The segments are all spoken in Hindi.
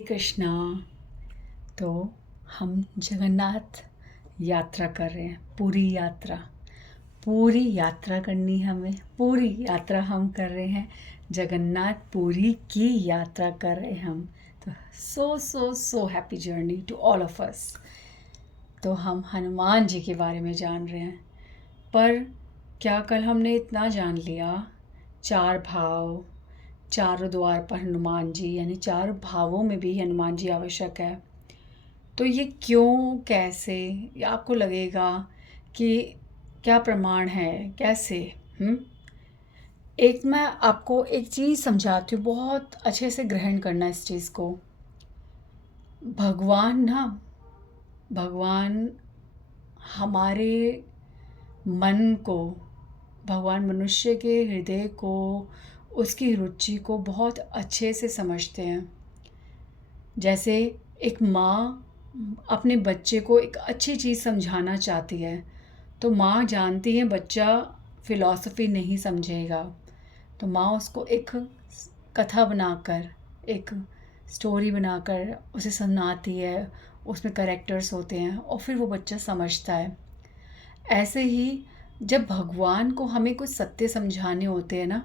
कृष्णा। तो हम जगन्नाथ यात्रा कर रहे हैं, पूरी यात्रा करनी है हमें, पूरी यात्रा हम कर रहे हैं, जगन्नाथ पुरी की यात्रा कर रहे हैं हम। तो so happy journey to all of us. तो हम हनुमान जी के बारे में जान रहे हैं, पर क्या कल हमने इतना जान लिया? चार भाव, चारों द्वार पर हनुमान जी, यानी चार भावों में भी हनुमान जी आवश्यक है। तो ये क्यों, कैसे, ये आपको लगेगा कि क्या प्रमाण है, कैसे? एक मैं आपको एक चीज़ समझाती हूँ, बहुत अच्छे से ग्रहण करना इस चीज़ को। भगवान हमारे मन को, भगवान मनुष्य के हृदय को, उसकी रुचि को बहुत अच्छे से समझते हैं। जैसे एक माँ अपने बच्चे को एक अच्छी चीज़ समझाना चाहती है, तो माँ जानती है बच्चा फ़िलॉसफ़ी नहीं समझेगा, तो माँ उसको एक कथा बनाकर, एक स्टोरी बनाकर उसे सुनाती है, उसमें कैरेक्टर्स होते हैं और फिर वो बच्चा समझता है। ऐसे ही जब भगवान को हमें कुछ सत्य समझाने होते हैं ना,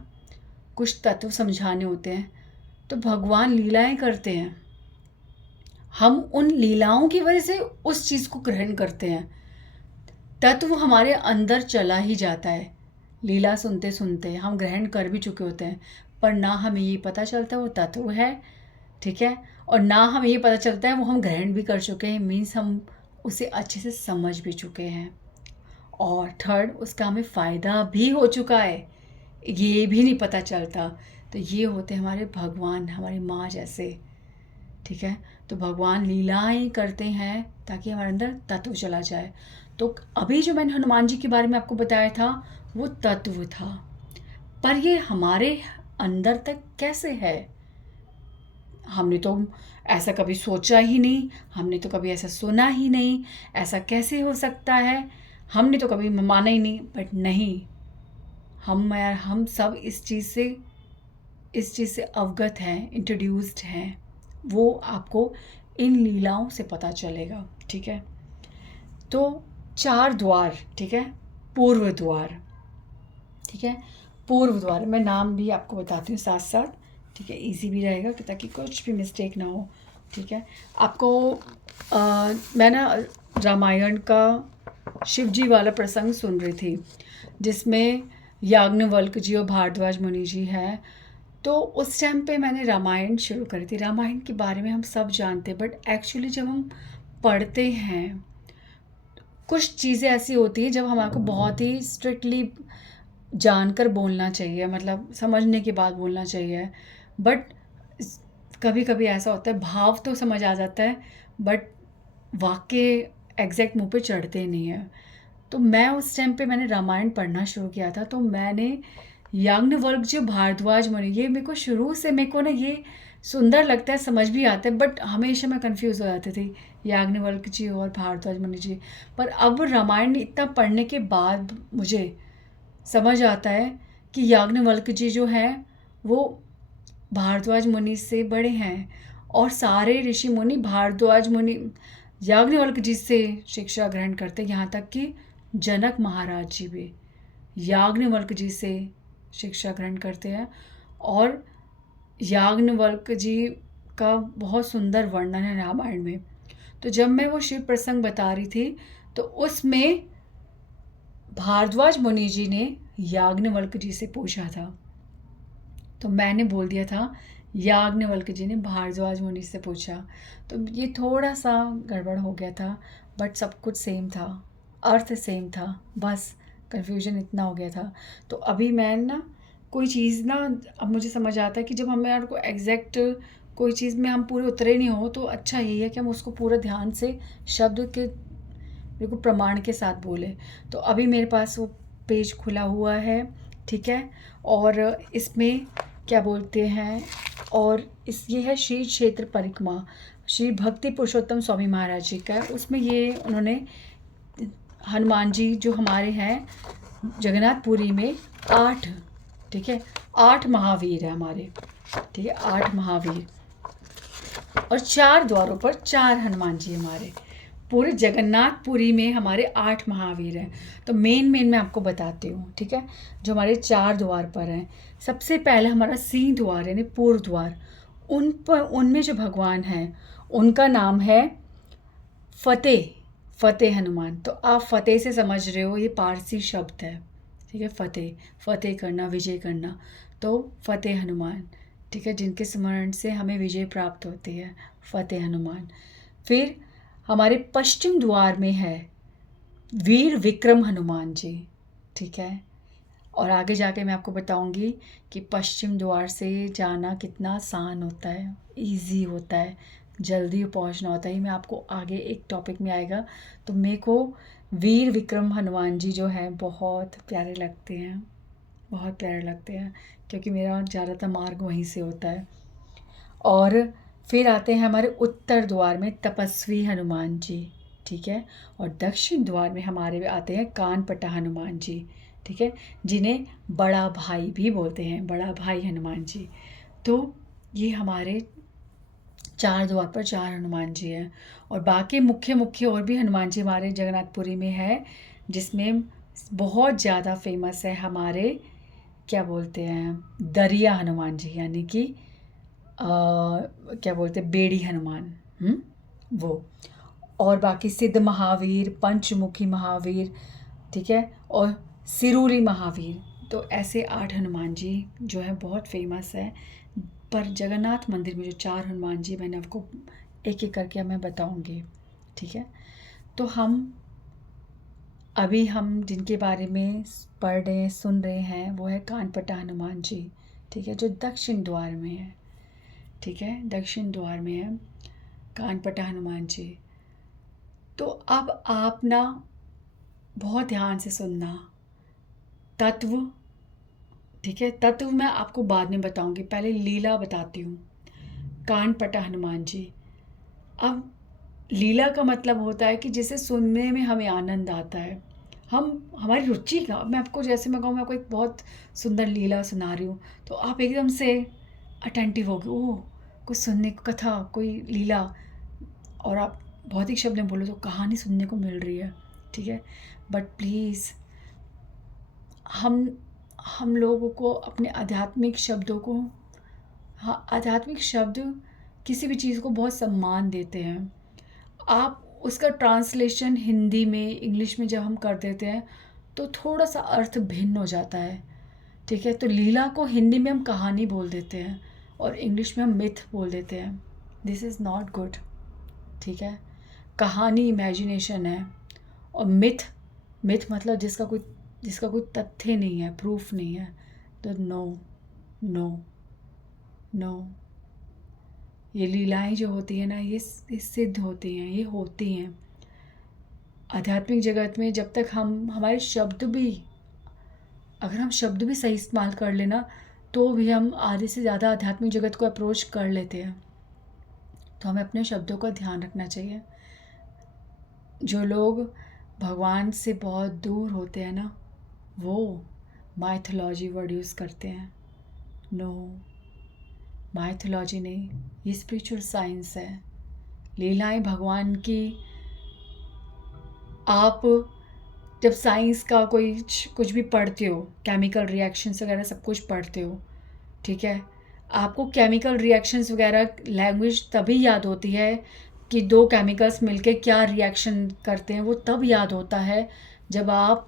कुछ तत्व समझाने होते हैं, तो भगवान लीलाएं करते हैं। हम उन लीलाओं की वजह से उस चीज़ को ग्रहण करते हैं, तत्व हमारे अंदर चला ही जाता है। लीला सुनते सुनते हम ग्रहण कर भी चुके होते हैं, पर ना हमें ये पता चलता वो तत्व है, ठीक है, और ना हमें ये पता चलता है वो हम ग्रहण भी कर चुके हैं, मीन्स हम उसे अच्छे से समझ भी चुके हैं। और थर्ड, उसका हमें फ़ायदा भी हो चुका है, ये भी नहीं पता चलता। तो ये होते हमारे भगवान, हमारी माँ जैसे, ठीक है। तो भगवान लीलाएं करते हैं ताकि हमारे अंदर तत्व चला जाए। तो अभी जो मैंने हनुमान जी के बारे में आपको बताया था वो तत्व था, पर ये हमारे अंदर तक कैसे है? हमने तो ऐसा कभी सोचा ही नहीं, हमने तो कभी ऐसा सुना ही नहीं, ऐसा कैसे हो सकता है, हमने तो कभी माना ही नहीं। बट नहीं, हम सब इस चीज़ से अवगत हैं, इंट्रोड्यूस्ड हैं। वो आपको इन लीलाओं से पता चलेगा, ठीक है। तो चार द्वार, ठीक है, पूर्व द्वार, ठीक है, पूर्व द्वार, मैं नाम भी आपको बताती हूँ साथ साथ, ठीक है, इजी भी रहेगा कि ताकि कुछ भी मिस्टेक ना हो, ठीक है। आपको मैं ना रामायण का शिव जी वाला प्रसंग सुन रही थी, जिसमें याज्ञवल्क्य जी और भारद्वाज मुनि जी हैं। तो उस टाइम पे मैंने रामायण शुरू करी थी। रामायण के बारे में हम सब जानते हैं, बट एक्चुअली जब हम पढ़ते हैं, कुछ चीज़ें ऐसी होती हैं जब हमारे को बहुत ही स्ट्रिक्टली जानकर बोलना चाहिए, मतलब समझने के बाद बोलना चाहिए। बट कभी कभी ऐसा होता है, भाव तो समझ आ जाता है, बट वाक्य एग्जैक्ट मुंह पे चढ़ते नहीं है। तो मैं उस टाइम पे मैंने रामायण पढ़ना शुरू किया था, तो मैंने याज्ञवल्क्य जो भारद्वाज मुनि, ये मेरे को शुरू से, मेरे को ना ये सुंदर लगता है, समझ भी आता है, बट हमेशा मैं कंफ्यूज हो जाती थी याज्ञवल्क्य जी और भारद्वाज मुनि जी। पर अब रामायण इतना पढ़ने के बाद मुझे समझ आता है कि याज्ञवल्क्य जी जो हैं वो भारद्वाज मुनि से बड़े हैं, और सारे ऋषि मुनि भारद्वाज मुनि, याज्ञवल्क्य जी से शिक्षा ग्रहण करते हैं। यहाँ तक कि जनक महाराज जी भी याज्ञवल्क्य जी से शिक्षा ग्रहण करते हैं। और याज्ञवल्क्य जी का बहुत सुंदर वर्णन है रामायण में। तो जब मैं वो शिव प्रसंग बता रही थी, तो उसमें भारद्वाज मुनि जी ने याज्ञवल्क्य जी से पूछा था, तो मैंने बोल दिया था याज्ञवल्क्य जी ने भारद्वाज मुनि से पूछा। तो ये थोड़ा सा गड़बड़ हो गया था, बट सब कुछ सेम था, अर्थ सेम था, बस कन्फ्यूजन इतना हो गया था। तो अभी मैं ना कोई चीज़ ना, अब मुझे समझ आता है कि जब हमें यार को एग्जैक्ट कोई चीज़ में हम पूरे उतरे नहीं हो, तो अच्छा यही है कि हम उसको पूरा ध्यान से शब्द के बिल्कुल प्रमाण के साथ बोले। तो अभी मेरे पास वो पेज खुला हुआ है, ठीक है, और इसमें क्या बोलते हैं, और इस ये है श्री क्षेत्र परिक्रमा, श्री भक्ति पुरुषोत्तम स्वामी महाराज जी का। उसमें ये उन्होंने हनुमान जी जो हमारे हैं जगन्नाथपुरी में 8, ठीक है, 8 महावीर है हमारे, ठीक है, 8 महावीर। और 4 द्वारों पर 4 हनुमान जी हमारे। पूरे जगन्नाथपुरी में हमारे 8 महावीर हैं। तो मेन मैं आपको बताती हूँ, ठीक है, जो हमारे 4 द्वार पर हैं। सबसे पहले हमारा सिंह द्वार यानी पूर्व द्वार, उनमें जो भगवान हैं उनका नाम है फतेह हनुमान। तो आप फतेह से समझ रहे हो, ये पारसी शब्द है, ठीक है, फतेह करना, विजय करना। तो फतेह हनुमान, ठीक है, जिनके स्मरण से हमें विजय प्राप्त होती है, फतेह हनुमान। फिर हमारे पश्चिम द्वार में है वीर विक्रम हनुमान जी, ठीक है। और आगे जाके मैं आपको बताऊंगी कि पश्चिम द्वार से जाना कितना आसान होता है, इजी होता है, जल्दी पहुंचना होता है। ये मैं आपको आगे एक टॉपिक में आएगा। तो मेरे को वीर विक्रम हनुमान जी जो हैं बहुत प्यारे लगते हैं, बहुत प्यारे लगते हैं, क्योंकि मेरा ज़्यादातर मार्ग वहीं से होता है। और फिर आते हैं हमारे उत्तर द्वार में तपस्वी हनुमान जी, ठीक है। और दक्षिण द्वार में हमारे आते हैं कानपटा हनुमान जी, ठीक है, जिन्हें बड़ा भाई भी बोलते हैं, बड़ा भाई हनुमान जी। तो ये हमारे 4 द्वार पर 4 हनुमान जी हैं। और बाकी मुख्य और भी हनुमान जी हमारे जगन्नाथपुरी में है, जिसमें बहुत ज़्यादा फेमस है हमारे, क्या बोलते हैं, दरिया हनुमान जी, यानी कि क्या बोलते हैं, बेड़ी हनुमान, वो। और बाकी सिद्ध महावीर, पंचमुखी महावीर, ठीक है, और सिरूरी महावीर। तो ऐसे 8 हनुमान जी जो है बहुत फेमस है। पर जगन्नाथ मंदिर में जो 4 हनुमान जी मैंने आपको एक एक करके मैं बताऊंगी, ठीक है। तो अभी हम जिनके बारे में पढ़ रहे हैं, सुन रहे हैं, वो है कानपटा हनुमान जी, ठीक है, जो दक्षिण द्वार में है, ठीक है, दक्षिण द्वार में है कानपटा हनुमान जी। तो अब आप ना बहुत ध्यान से सुनना, तत्व, ठीक है, तत्व मैं आपको बाद में बताऊंगी, पहले लीला बताती हूँ। कानपटा हनुमान जी, अब लीला का मतलब होता है कि जिसे सुनने में हमें आनंद आता है, हमारी रुचि का। मैं आपको, जैसे मैं कहूँ, मैं आपको एक बहुत सुंदर लीला सुना रही हूँ, तो आप एकदम से अटेंटिव होगे, ओह कुछ सुनने को, कथा, कोई लीला, और आप भौतिक शब्द में बोलो तो कहानी सुनने को मिल रही है, ठीक है। बट प्लीज़ हम लोगों को अपने आध्यात्मिक शब्दों को, हाँ, आध्यात्मिक शब्द किसी भी चीज़ को बहुत सम्मान देते हैं। आप उसका ट्रांसलेशन हिंदी में, इंग्लिश में जब हम कर देते हैं तो थोड़ा सा अर्थ भिन्न हो जाता है, ठीक है। तो लीला को हिंदी में हम कहानी बोल देते हैं और इंग्लिश में हम मिथ बोल देते हैं। दिस इज़ नॉट गुड, ठीक है। कहानी इमेजिनेशन है, और मिथ मतलब जिसका कोई तथ्य नहीं है, प्रूफ नहीं है। तो नो नो नो, ये लीलाएं जो होती हैं ना, ये सिद्ध होती हैं, ये होती हैं आध्यात्मिक जगत में। जब तक हमारे शब्द भी, अगर हम शब्द भी सही इस्तेमाल कर लेना, तो भी हम आधे से ज़्यादा आध्यात्मिक जगत को अप्रोच कर लेते हैं। तो हमें अपने शब्दों का ध्यान रखना चाहिए। जो लोग भगवान से बहुत दूर होते हैं ना, वो माइथोलॉजी वर्ड यूज़ करते हैं। नो, माइथोलॉजी नहीं, ये स्पिरिचुअल साइंस है। लीलाएं भगवान की, आप जब साइंस का कुछ भी पढ़ते हो, केमिकल रिएक्शंस वगैरह सब कुछ पढ़ते हो, ठीक है, आपको केमिकल रिएक्शंस वगैरह लैंग्वेज तभी याद होती है कि 2 केमिकल्स मिलके क्या रिएक्शन करते हैं, वो तब याद होता है जब आप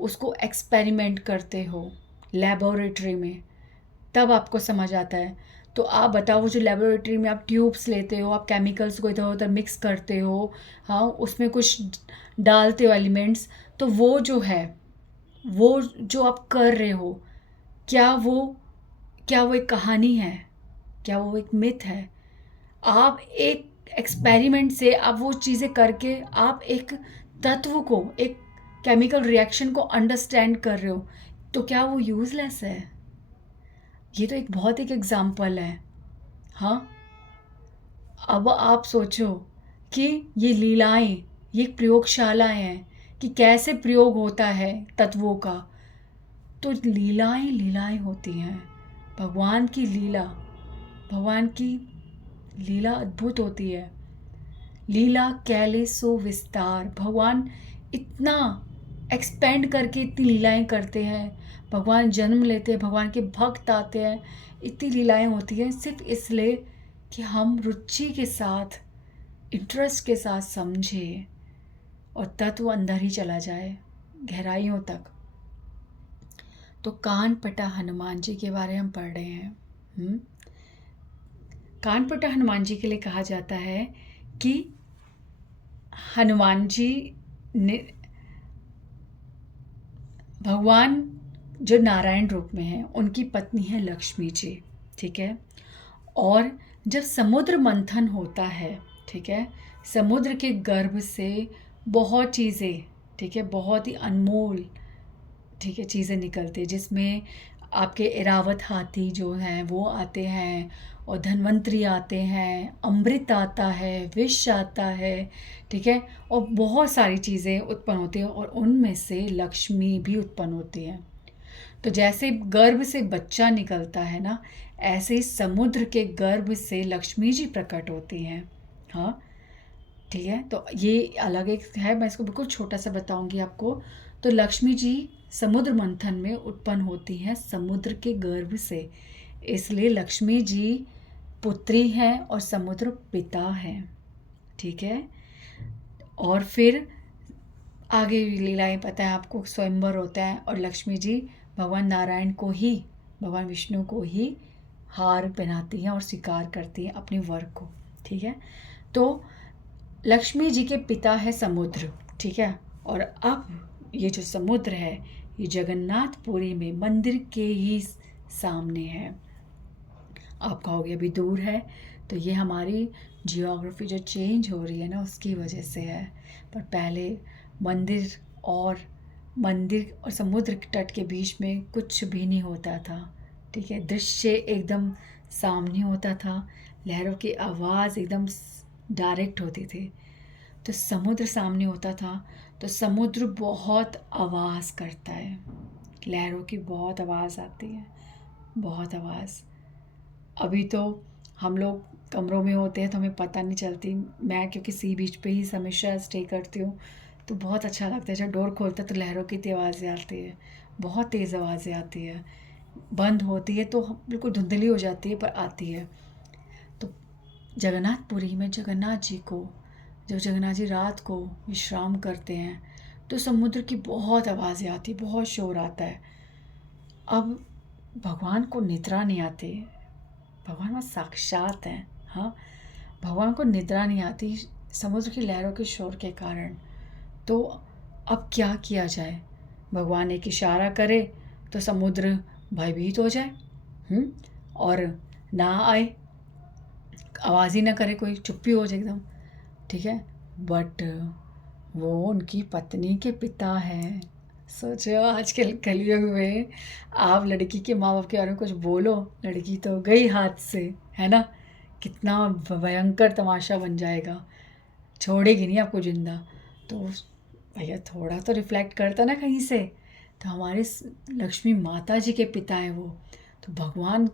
उसको एक्सपेरिमेंट करते हो लेबोरेटरी में, तब आपको समझ आता है। तो आप बताओ, वो जो लेबोरेटरी में आप ट्यूब्स लेते हो, आप केमिकल्स को इधर उधर मिक्स करते हो, हाँ, उसमें कुछ डालते हो एलिमेंट्स, तो वो जो है, वो जो आप कर रहे हो, क्या वो एक कहानी है, क्या वो एक मिथ है? आप एक एक्सपेरिमेंट से, आप वो चीज़ें करके आप एक तत्व को, एक केमिकल रिएक्शन को अंडरस्टैंड कर रहे हो, तो क्या वो यूज़लेस है? ये तो एक बहुत एक एग्ज़ाम्पल है, हाँ। अब आप सोचो कि ये लीलाएं, ये प्रयोगशालाएं हैं कि कैसे प्रयोग होता है तत्वों का। तो लीलाएं लीलाएं होती हैं, भगवान की लीला, भगवान की लीला अद्भुत होती है। लीला कैले सो विस्तार, भगवान इतना एक्सपेंड करके इतनी लीलाएं करते हैं। भगवान जन्म लेते हैं, भगवान के भक्त आते हैं, इतनी लीलाएं होती हैं सिर्फ इसलिए कि हम रुचि के साथ, इंटरेस्ट के साथ समझें और तत्व अंदर ही चला जाए गहराइयों तक। तो कान पटा हनुमान जी के बारे में हम पढ़ रहे हैं। कान पटा हनुमान जी के लिए कहा जाता है कि हनुमान जी ने, भगवान जो नारायण रूप में है, उनकी पत्नी है लक्ष्मी जी, ठीक है। और जब समुद्र मंथन होता है, ठीक है, समुद्र के गर्भ से बहुत चीज़ें, ठीक है, बहुत ही अनमोल, ठीक है, चीज़ें निकलती हैं, जिसमें आपके इरावत हाथी जो हैं वो आते हैं, और धन्वंतरी आते हैं, अमृत आता है, विष आता है, ठीक है, और बहुत सारी चीज़ें उत्पन्न होती हैं, और उनमें से लक्ष्मी भी उत्पन्न होती है। तो जैसे गर्भ से बच्चा निकलता है ना, ऐसे ही समुद्र के गर्भ से लक्ष्मी जी प्रकट होती हैं। हाँ, ठीक है। तो ये अलग एक है, मैं इसको बिल्कुल छोटा सा बताऊंगी आपको। तो लक्ष्मी जी समुद्र मंथन में उत्पन्न होती हैं समुद्र के गर्भ से, इसलिए लक्ष्मी जी पुत्री हैं और समुद्र पिता हैं, ठीक है। और फिर आगे लीलाएं पता है आपको, स्वयंवर होता है और लक्ष्मी जी भगवान नारायण को ही, भगवान विष्णु को ही हार पहनाती हैं और स्वीकार करती हैं अपने वर को, ठीक है। तो लक्ष्मी जी के पिता है समुद्र, ठीक है। और अब ये जो समुद्र है ये जगन्नाथपुरी में मंदिर के ही सामने है। आप कहोगे अभी दूर है, तो ये हमारी जियोग्राफी जो चेंज हो रही है ना, उसकी वजह से है। पर पहले मंदिर और समुद्र के तट के बीच में कुछ भी नहीं होता था, ठीक है। दृश्य एकदम सामने होता था, लहरों की आवाज़ एकदम डायरेक्ट होती थी। तो समुद्र सामने होता था, तो समुद्र बहुत आवाज़ करता है, लहरों की बहुत आवाज़ आती है, बहुत आवाज़। अभी तो हम लोग कमरों में होते हैं तो हमें पता नहीं चलती। मैं क्योंकि सी बीच पे ही हमेशा स्टे करती हूँ, तो बहुत अच्छा लगता है। जब डोर खोलता है तो लहरों की आवाज़ें आती है, बहुत तेज़ आवाज़ें आती है। बंद होती है तो बिल्कुल धुंधली हो जाती है, पर आती है। तो जगन्नाथपुरी में जगन्नाथ जी को, जब जगन्नाथ जी रात को विश्राम करते हैं, तो समुद्र की बहुत आवाज़ें आती, बहुत शोर आता है। अब भगवान को निद्रा नहीं आती, भगवान वहाँ साक्षात हैं। हाँ, भगवान को निद्रा नहीं आती समुद्र की लहरों के शोर के कारण। तो अब क्या किया जाए, भगवान एक इशारा करे तो समुद्र भयभीत हो जाए, और ना आए, आवाज़ ही ना करे, कोई चुप्पी हो जाए एकदम, ठीक है। बट वो उनकी पत्नी के पिता हैं। सोचो आजकल कलयुग में आप लड़की के माँ बाप के बारे में कुछ बोलो, लड़की तो गई हाथ से, है ना। कितना भयंकर तमाशा बन जाएगा, छोड़ेगी नहीं आपको जिंदा। तो भैया थोड़ा तो रिफ्लेक्ट करता ना कहीं से। तो हमारे लक्ष्मी माता जी के पिता हैं वो। तो भगवान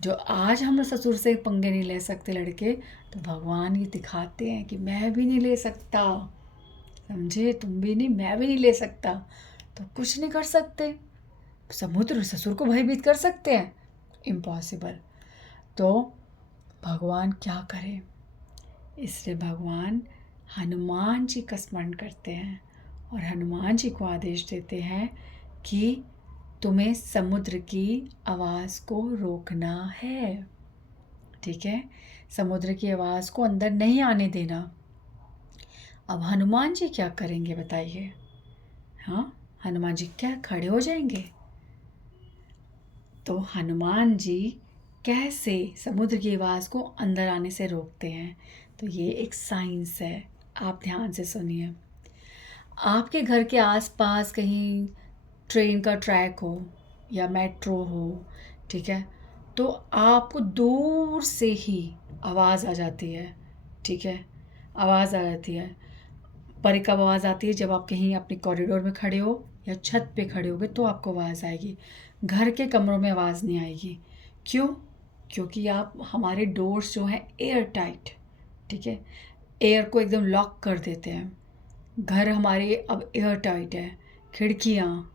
जो आज हम ससुर से पंगे नहीं ले सकते लड़के, तो भगवान ये दिखाते हैं कि मैं भी नहीं ले सकता, समझे, तुम भी नहीं, मैं भी नहीं ले सकता, तो कुछ नहीं कर सकते। समुद्र ससुर को भयभीत कर सकते हैं? इम्पॉसिबल। तो भगवान क्या करें, इसलिए भगवान हनुमान जी का स्मरण करते हैं और हनुमान जी को आदेश देते हैं कि तुम्हें समुद्र की आवाज़ को रोकना है, ठीक है। समुद्र की आवाज़ को अंदर नहीं आने देना। अब हनुमान जी क्या करेंगे बताइए? हाँ, हनुमान जी क्या खड़े हो जाएंगे? तो हनुमान जी कैसे समुद्र की आवाज़ को अंदर आने से रोकते हैं? तो ये एक साइंस है, आप ध्यान से सुनिए। आपके घर के आसपास कहीं ट्रेन का ट्रैक हो या मेट्रो हो, ठीक है, तो आपको दूर से ही आवाज़ आ जाती है, ठीक है, आवाज़ आ जाती है। पर कब आवाज़ आती है? जब आप कहीं अपने कॉरिडोर में खड़े हो या छत पे खड़े होगे तो आपको आवाज़ आएगी। घर के कमरों में आवाज़ नहीं आएगी। क्यों? क्योंकि आप हमारे डोर्स जो हैं एयर टाइट, ठीक है, एयर को एकदम लॉक कर देते हैं। घर हमारे अब एयर टाइट है, खिड़कियाँ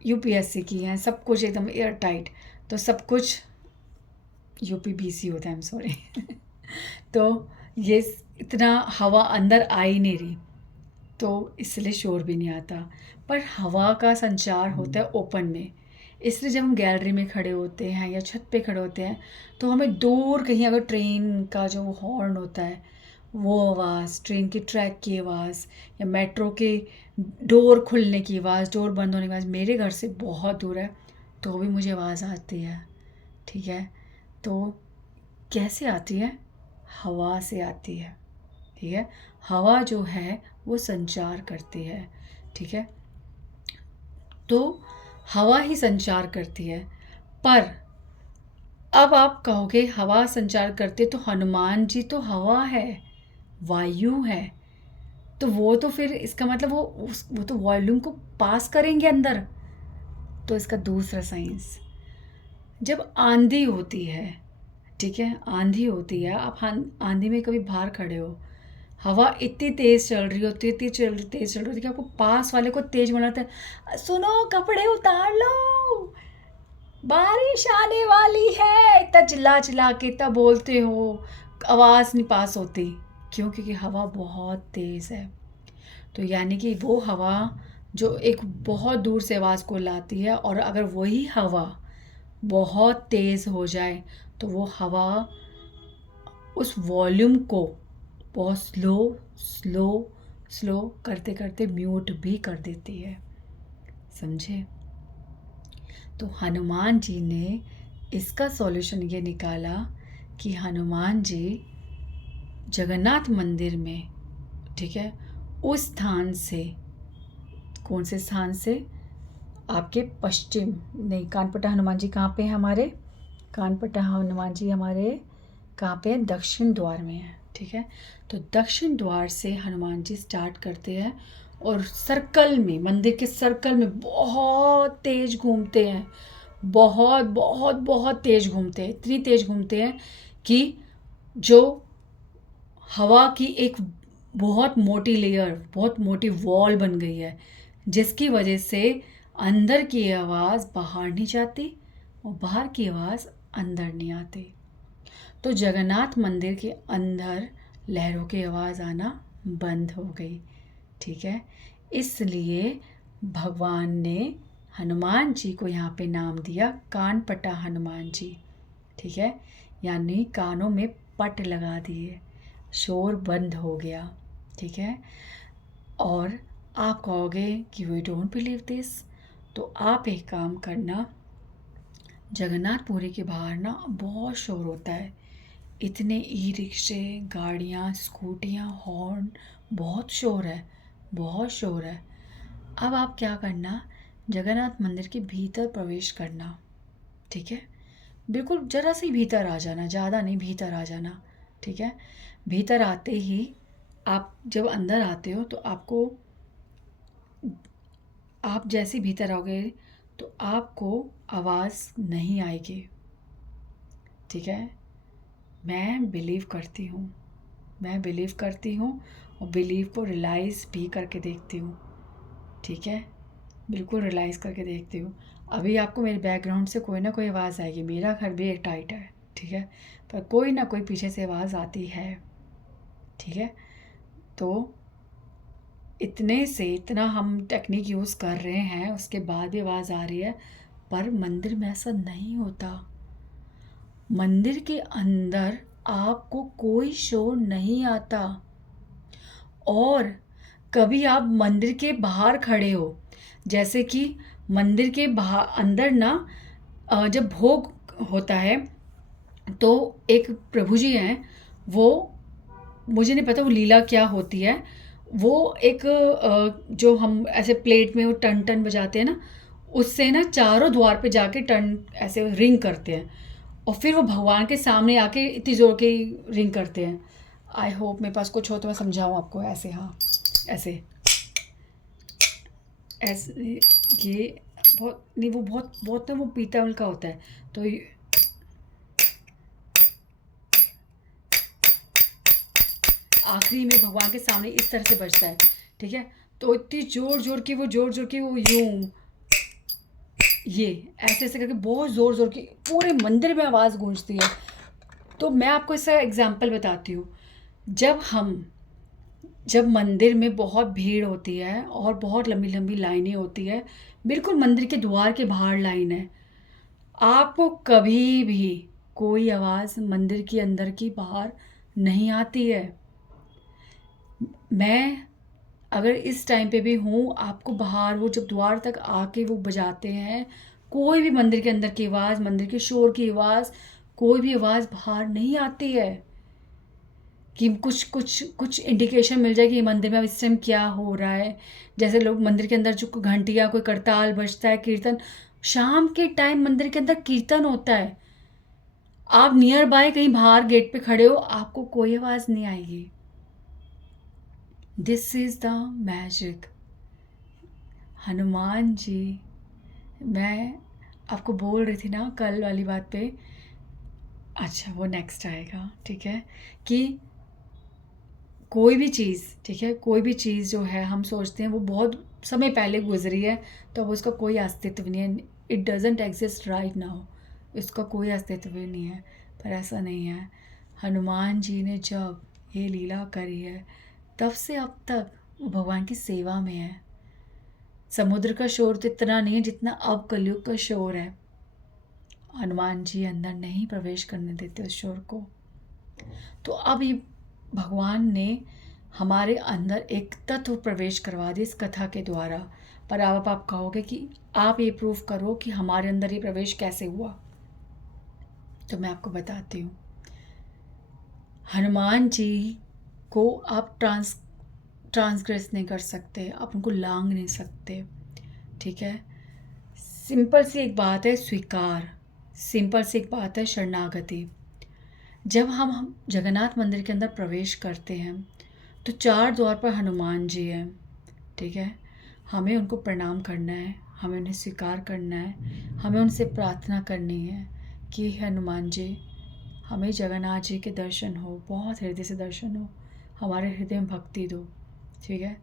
यूपीएससी की हैं, सब कुछ एकदम एयर टाइट। तो सब कुछ यूपीबीसी होता है, आई एम सॉरी तो ये इतना हवा अंदर आ ही नहीं रही, तो इसलिए शोर भी नहीं आता। पर हवा का संचार होता है ओपन में, इसलिए जब हम गैलरी में खड़े होते हैं या छत पे खड़े होते हैं तो हमें दूर कहीं अगर ट्रेन का जो हॉर्न होता है वो आवाज़, ट्रेन की ट्रैक की आवाज़ या मेट्रो के डोर खुलने की आवाज़, डोर बंद होने की आवाज़, मेरे घर से बहुत दूर है तो भी मुझे आवाज़ आती है, ठीक है। तो कैसे आती है? हवा से आती है, ठीक है। हवा जो है वो संचार करती है, ठीक है। तो हवा ही संचार करती है। पर अब आप कहोगे हवा संचार करते तो हनुमान जी तो हवा है, वायु है, तो वो तो फिर इसका मतलब वो तो वॉल्यूम को पास करेंगे अंदर। तो इसका दूसरा साइंस, जब आंधी होती है, ठीक है, आंधी होती है, आप आंधी में कभी बाहर खड़े हो, हवा इतनी तेज़ चल रही होती है, तेज़ चल रही होती है कि आपको पास वाले को तेज़ बोलना होता है, सुनो कपड़े उतार लो, बारिश आने वाली है, इतना चिल्ला चिल्ला के इतना बोलते हो, आवाज़ नहीं पास होती। क्यों? क्योंकि हवा बहुत तेज़ है। तो यानी कि वो हवा जो एक बहुत दूर से आवाज़ को लाती है, और अगर वही हवा बहुत तेज़ हो जाए तो वो हवा उस वॉल्यूम को बहुत स्लो स्लो स्लो करते करते म्यूट भी कर देती है, समझे। तो हनुमान जी ने इसका सॉल्यूशन ये निकाला कि हनुमान जी जगन्नाथ मंदिर में, ठीक है, उस स्थान से, कौन से स्थान से? आपके पश्चिम नहीं, कानपटा हनुमान जी कहाँ पे हैं हमारे? कानपटा हनुमान जी हमारे कहाँ पे है? दक्षिण द्वार में है, ठीक है। तो दक्षिण द्वार से हनुमान जी स्टार्ट करते हैं और सर्कल में, मंदिर के सर्कल में बहुत तेज घूमते हैं, बहुत बहुत बहुत तेज घूमते हैं, इतनी तेज घूमते हैं कि जो हवा की एक बहुत मोटी लेयर, बहुत मोटी वॉल बन गई है, जिसकी वजह से अंदर की आवाज़ बाहर नहीं जाती और बाहर की आवाज़ अंदर नहीं आती। तो जगन्नाथ मंदिर के अंदर लहरों की आवाज़ आना बंद हो गई, ठीक है। इसलिए भगवान ने हनुमान जी को यहाँ पे नाम दिया कानपटा हनुमान जी, ठीक है। यानी कानों में पट लगा दिए, शोर बंद हो गया, ठीक है। और आप कहोगे कि वी डोंट बिलीव दिस, तो आप एक काम करना, जगन्नाथपुरी के बाहर ना बहुत शोर होता है, इतने ई रिक्शे, गाड़ियाँ, स्कूटियाँ, हॉर्न, बहुत शोर है, बहुत शोर है। अब आप क्या करना, जगन्नाथ मंदिर के भीतर प्रवेश करना, ठीक है। बिल्कुल ज़रा सी भीतर आ जाना, ज़्यादा नहीं, भीतर आ जाना, ठीक है। भीतर आते ही आप जब अंदर आते हो तो आप जैसे भीतर आओगे तो आपको आवाज़ नहीं आएगी, ठीक है। मैं बिलीव करती हूँ, मैं बिलीव करती हूँ और बिलीव को रियलाइज़ भी करके देखती हूँ, ठीक है। बिल्कुल रियलाइज़ करके देखती हूँ। अभी आपको मेरे बैकग्राउंड से कोई ना कोई आवाज़ आएगी, मेरा घर भी एक टाइट है, ठीक है, पर कोई ना कोई पीछे से आवाज़ आती है, ठीक है। तो इतने से इतना हम टेक्निक यूज़ कर रहे हैं, उसके बाद भी आवाज़ आ रही है, पर मंदिर में ऐसा नहीं होता। मंदिर के अंदर आपको कोई शोर नहीं आता। और कभी आप मंदिर के बाहर खड़े हो, जैसे कि मंदिर के बाहर अंदर ना जब भोग होता है तो एक प्रभु जी हैं, वो, मुझे नहीं पता वो लीला क्या होती है, वो एक जो हम ऐसे प्लेट में वो टन टन बजाते हैं ना, उससे ना चारों द्वार पे जाके टन ऐसे रिंग करते हैं और फिर वो भगवान के सामने आके इतनी ज़ोर की रिंग करते हैं। आई होप मेरे पास कुछ हो तो मैं समझाऊँ आपको, ऐसे, हाँ, ऐसे ऐसे ये बहुत नहीं, वो बहुत बहुत ना वो पीतल का होता है, तो आखिरी में भगवान के सामने इस तरह से बजता है, ठीक है। तो इतनी ज़ोर ज़ोर की वो यूँ ये ऐसे ऐसे करके बहुत ज़ोर की पूरे मंदिर में आवाज़ गूंजती है। तो मैं आपको इसका एग्जाम्पल बताती हूँ। जब मंदिर में बहुत भीड़ होती है और बहुत लंबी लंबी लाइनें होती है, बिल्कुल मंदिर के द्वार के बाहर लाइन है, आपको कभी भी कोई आवाज़ मंदिर के अंदर की बाहर नहीं आती है। मैं अगर इस टाइम पे भी हूँ, आपको बाहर वो जब द्वार तक आके वो बजाते हैं, कोई भी मंदिर के अंदर की आवाज़, मंदिर के शोर की आवाज़, कोई भी आवाज़ बाहर नहीं आती है कि कुछ इंडिकेशन मिल जाए कि ये मंदिर में अब इस टाइम क्या हो रहा है। जैसे लोग मंदिर के अंदर जो घंटियाँ, कोई करताल बजता है, कीर्तन, शाम के टाइम मंदिर के अंदर कीर्तन होता है, आप नियर बाय कहीं बाहर गेट पे खड़े हो, आपको कोई आवाज़ नहीं आएगी। This is the magic. Hanuman ji, मैं आपको बोल रही थी ना कल वाली बात पे, अच्छा वो नेक्स्ट आएगा, ठीक है, कि कोई भी चीज़, ठीक है, कोई भी चीज़ जो है हम सोचते हैं वो बहुत समय पहले गुजरी है, तो अब उसका कोई अस्तित्व नहीं है, it doesn't exist right now, इसका कोई अस्तित्व ही नहीं है। पर ऐसा नहीं है। हनुमान जी ने जब ये लीला करी है, तब से अब तक वो भगवान की सेवा में है। समुद्र का शोर तो इतना नहीं है जितना अब कलयुग का शोर है। हनुमान जी अंदर नहीं प्रवेश करने देते उस शोर को। तो अब ये भगवान ने हमारे अंदर एक तत्व प्रवेश करवा दिया इस कथा के द्वारा। पर आप कहोगे कि आप ये प्रूफ करो कि हमारे अंदर ये प्रवेश कैसे हुआ। तो मैं आपको बताती हूँ। हनुमान जी को आप ट्रांसग्रेस नहीं कर सकते, आप उनको लांग नहीं सकते, ठीक है। सिंपल सी एक बात है स्वीकार, सिंपल सी एक बात है शरणागति। जब हम जगन्नाथ मंदिर के अंदर प्रवेश करते हैं तो 4 द्वार पर हनुमान जी हैं, ठीक है। हमें उनको प्रणाम करना है, हमें उन्हें स्वीकार करना है, हमें उनसे प्रार्थना करनी है कि हनुमान जी हमें जगन्नाथ जी के दर्शन हो, बहुत हृदय से दर्शन हो, हमारे हृदय में भक्ति दो, ठीक है।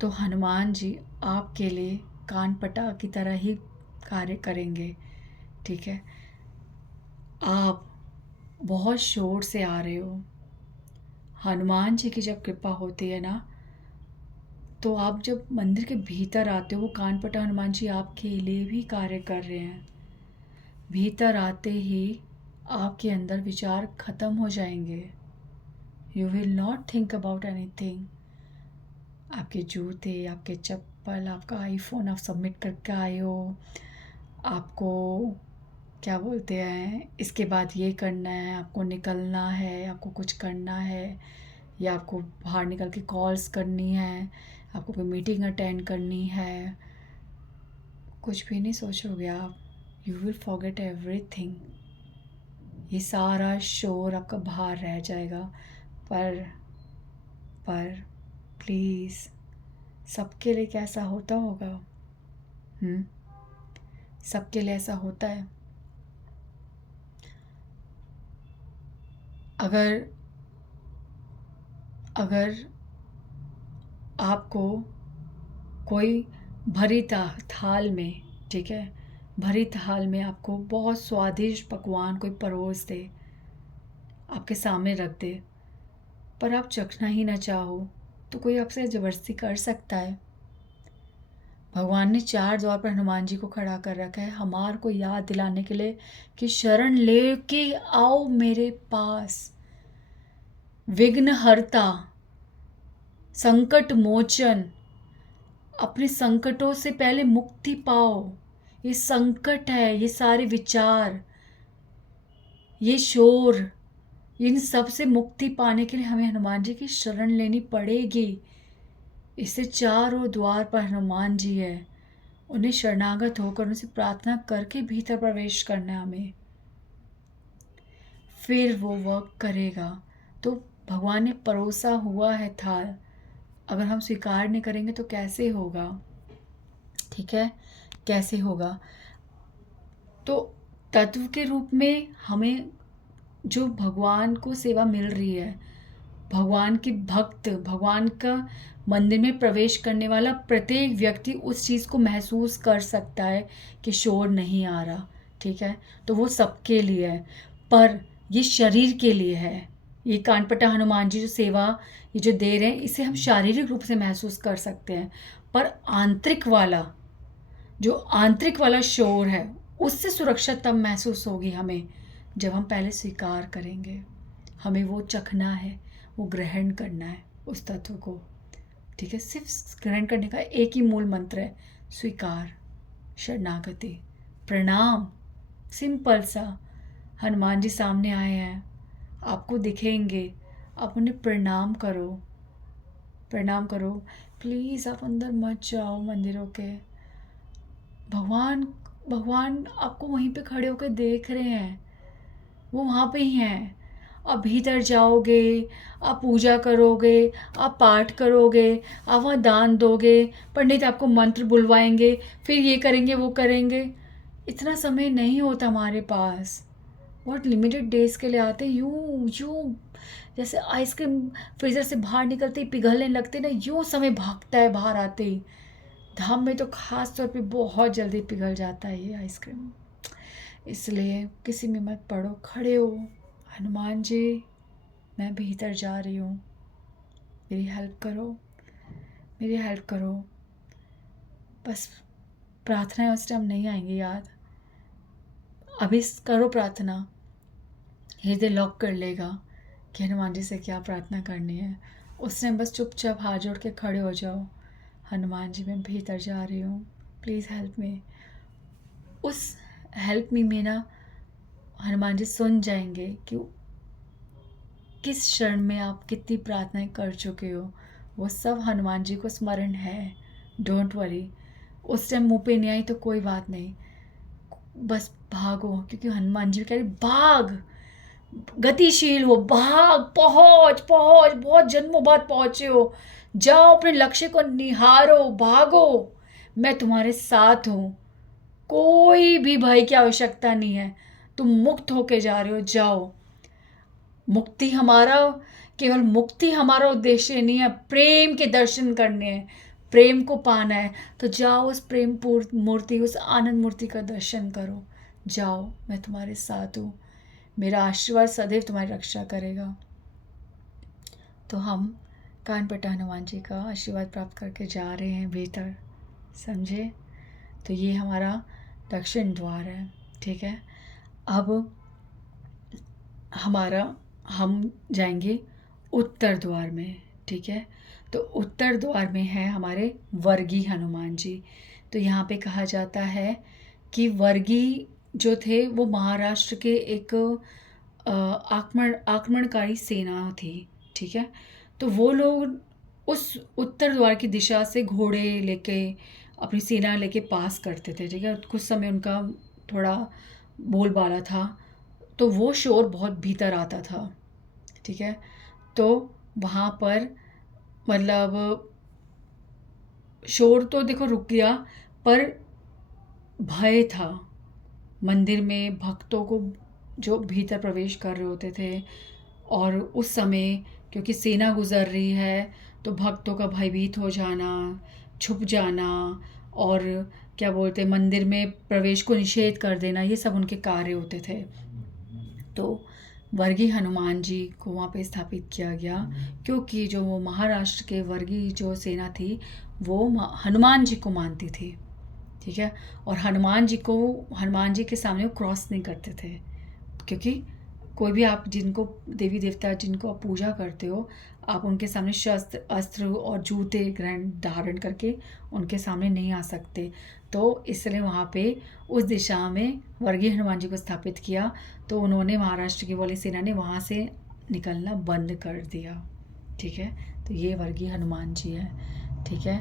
तो हनुमान जी आपके लिए कानपटा की तरह ही कार्य करेंगे, ठीक है। आप बहुत शोर से आ रहे हो, हनुमान जी की जब कृपा होती है ना, तो आप जब मंदिर के भीतर आते हो, वो कानपटा हनुमान जी आपके लिए भी कार्य कर रहे हैं। भीतर आते ही आपके अंदर विचार खत्म हो जाएंगे। You will not think about anything. आपके जूते, आपके चप्पल, आपका आईफोन आप सबमिट करके आए हो, आपको क्या बोलते हैं, इसके बाद ये करना है, आपको निकलना है, आपको कुछ करना है, या आपको बाहर निकल के कॉल्स करनी है, आपको कोई मीटिंग अटेंड करनी है, कुछ भी नहीं सोचोगे आप। You will forget everything. ये सारा शोर आपका बाहर रह जाएगा। पर प्लीज़, सबके लिए क्या ऐसा होता होगा? सबके लिए ऐसा होता है? अगर अगर आपको कोई भरी थाल में, ठीक है, भरी थाल में आपको बहुत स्वादिष्ट पकवान कोई परोस दे, आपके सामने रख दे, पर आप चखना ही ना चाहो, तो कोई आपसे ज़बरदस्ती कर सकता है? भगवान ने 4 द्वार पर हनुमान जी को खड़ा कर रखा है हमार को याद दिलाने के लिए कि शरण लेके आओ मेरे पास। विघ्न हरता, संकट मोचन, अपने संकटों से पहले मुक्ति पाओ। ये संकट है, ये सारे विचार, ये शोर, इन सब से मुक्ति पाने के लिए हमें हनुमान जी की शरण लेनी पड़ेगी। इससे चारों द्वार पर हनुमान जी है, उन्हें शरणागत होकर उनसे प्रार्थना करके भीतर प्रवेश करना है हमें, फिर वो वर्क करेगा। तो भगवान ने परोसा हुआ है थाल, अगर हम स्वीकार नहीं करेंगे तो कैसे होगा, ठीक है, कैसे होगा। तो तत्व के रूप में हमें जो भगवान को सेवा मिल रही है, भगवान की भक्त, भगवान का मंदिर में प्रवेश करने वाला प्रत्येक व्यक्ति उस चीज़ को महसूस कर सकता है कि शोर नहीं आ रहा, ठीक है। तो वो सबके लिए है, पर ये शरीर के लिए है। ये कानपटा हनुमान जी जो सेवा ये जो दे रहे हैं, इसे हम शारीरिक रूप से महसूस कर सकते हैं, पर आंतरिक वाला जो आंतरिक वाला शोर है, उससे सुरक्षा तब महसूस होगी हमें जब हम पहले स्वीकार करेंगे। हमें वो चखना है, वो ग्रहण करना है उस तत्व को, ठीक है। सिर्फ ग्रहण करने का एक ही मूल मंत्र है, स्वीकार, शरणागति, प्रणाम। सिंपल सा। हनुमान जी सामने आए हैं, आपको दिखेंगे, आप उन्हें प्रणाम करो, प्रणाम करो। प्लीज़ आप अंदर मत जाओ मंदिरों के। भगवान भगवान आपको वहीं पे खड़े होकर देख रहे हैं, वो वहाँ पे ही हैं। आप भीतर जाओगे, आप पूजा करोगे, आप पाठ करोगे, आप वहाँ दान दोगे, पंडित आपको मंत्र बुलवाएंगे, फिर ये करेंगे वो करेंगे। इतना समय नहीं होता हमारे पास। बहुत लिमिटेड डेज के लिए आते हैं, यूँ यूँ जैसे आइसक्रीम फ्रीज़र से बाहर निकलते ही पिघलने लगते ना, यूँ समय भागता है बाहर आते ही। धाम में तो ख़ास तौर पे बहुत जल्दी पिघल जाता है ये आइसक्रीम। इसलिए किसी में मत पड़ो, खड़े हो। हनुमान जी, मैं भीतर जा रही हूँ, मेरी हेल्प करो, मेरी हेल्प करो। बस प्रार्थनाएं उस टाइम नहीं आएंगी याद, अभी करो प्रार्थना, हृदय लॉक कर लेगा कि हनुमान जी से क्या प्रार्थना करनी है। उस टाइम बस चुपचाप हाथ जोड़ के खड़े हो जाओ, हनुमान जी मैं भीतर जा रही हूँ, प्लीज़ हेल्प मी। उस हेल्प मी में ना हनुमान जी सुन जाएंगे कि किस क्षण में आप कितनी प्रार्थनाएं कर चुके हो। वो सब हनुमान जी को स्मरण है, डोंट वरी। उस टाइम मुंह पे नहीं आई तो कोई बात नहीं, बस भागो, क्योंकि हनुमान जी कह रहे भाग, गतिशील हो, भाग, पहुंच पहुंच, बहुत जन्मों बाद पहुंचे हो, जाओ अपने लक्ष्य को निहारो, भागो, मैं तुम्हारे साथ हूँ, कोई भी भय की आवश्यकता नहीं है, तुम मुक्त होके जा रहे हो, जाओ। मुक्ति हमारा केवल मुक्ति हमारा उद्देश्य नहीं है, प्रेम के दर्शन करने हैं, प्रेम को पाना है, तो जाओ उस प्रेम मूर्ति, उस आनंद मूर्ति का दर्शन करो, जाओ, मैं तुम्हारे साथ हूँ, मेरा आशीर्वाद सदैव तुम्हारी रक्षा करेगा। तो हम कानपटा हनुमान जी का आशीर्वाद प्राप्त करके जा रहे हैं भीतर, समझे। तो ये हमारा दक्षिण द्वार है, ठीक है। अब हम जाएंगे उत्तर द्वार में, ठीक है। तो उत्तर द्वार में है हमारे वर्गी हनुमान जी। तो यहाँ पे कहा जाता है कि वर्गी जो थे वो महाराष्ट्र के एक आक्रमणकारी सेना थी, ठीक है। तो वो लोग उस उत्तर द्वार की दिशा से घोड़े लेके अपनी सेना लेके पास करते थे, ठीक है। कुछ समय उनका थोड़ा बोलबाला था, तो वो शोर बहुत भीतर आता था, ठीक है। तो वहाँ पर मतलब शोर तो देखो रुक गया, पर भय था मंदिर में भक्तों को जो भीतर प्रवेश कर रहे होते थे। और उस समय क्योंकि सेना गुजर रही है, तो भक्तों का भयभीत हो जाना, छुप जाना, और क्या बोलते मंदिर में प्रवेश को निषेध कर देना, ये सब उनके कार्य होते थे। तो वर्गी हनुमान जी को वहाँ पे स्थापित किया गया, क्योंकि जो वो महाराष्ट्र के वर्गी जो सेना थी वो हनुमान जी को मानती थी, ठीक है। और हनुमान जी के सामने वो क्रॉस नहीं करते थे, क्योंकि कोई भी आप जिनको देवी देवता जिनको आप पूजा करते हो, आप उनके सामने शस्त्र अस्त्र और जूते ग्रहण धारण करके उनके सामने नहीं आ सकते। तो इसलिए वहाँ पे उस दिशा में वर्गीय हनुमान जी को स्थापित किया, तो उन्होंने महाराष्ट्र की वाली सेना ने वहाँ से निकलना बंद कर दिया, ठीक है। तो ये वर्गीय हनुमान जी है, ठीक है।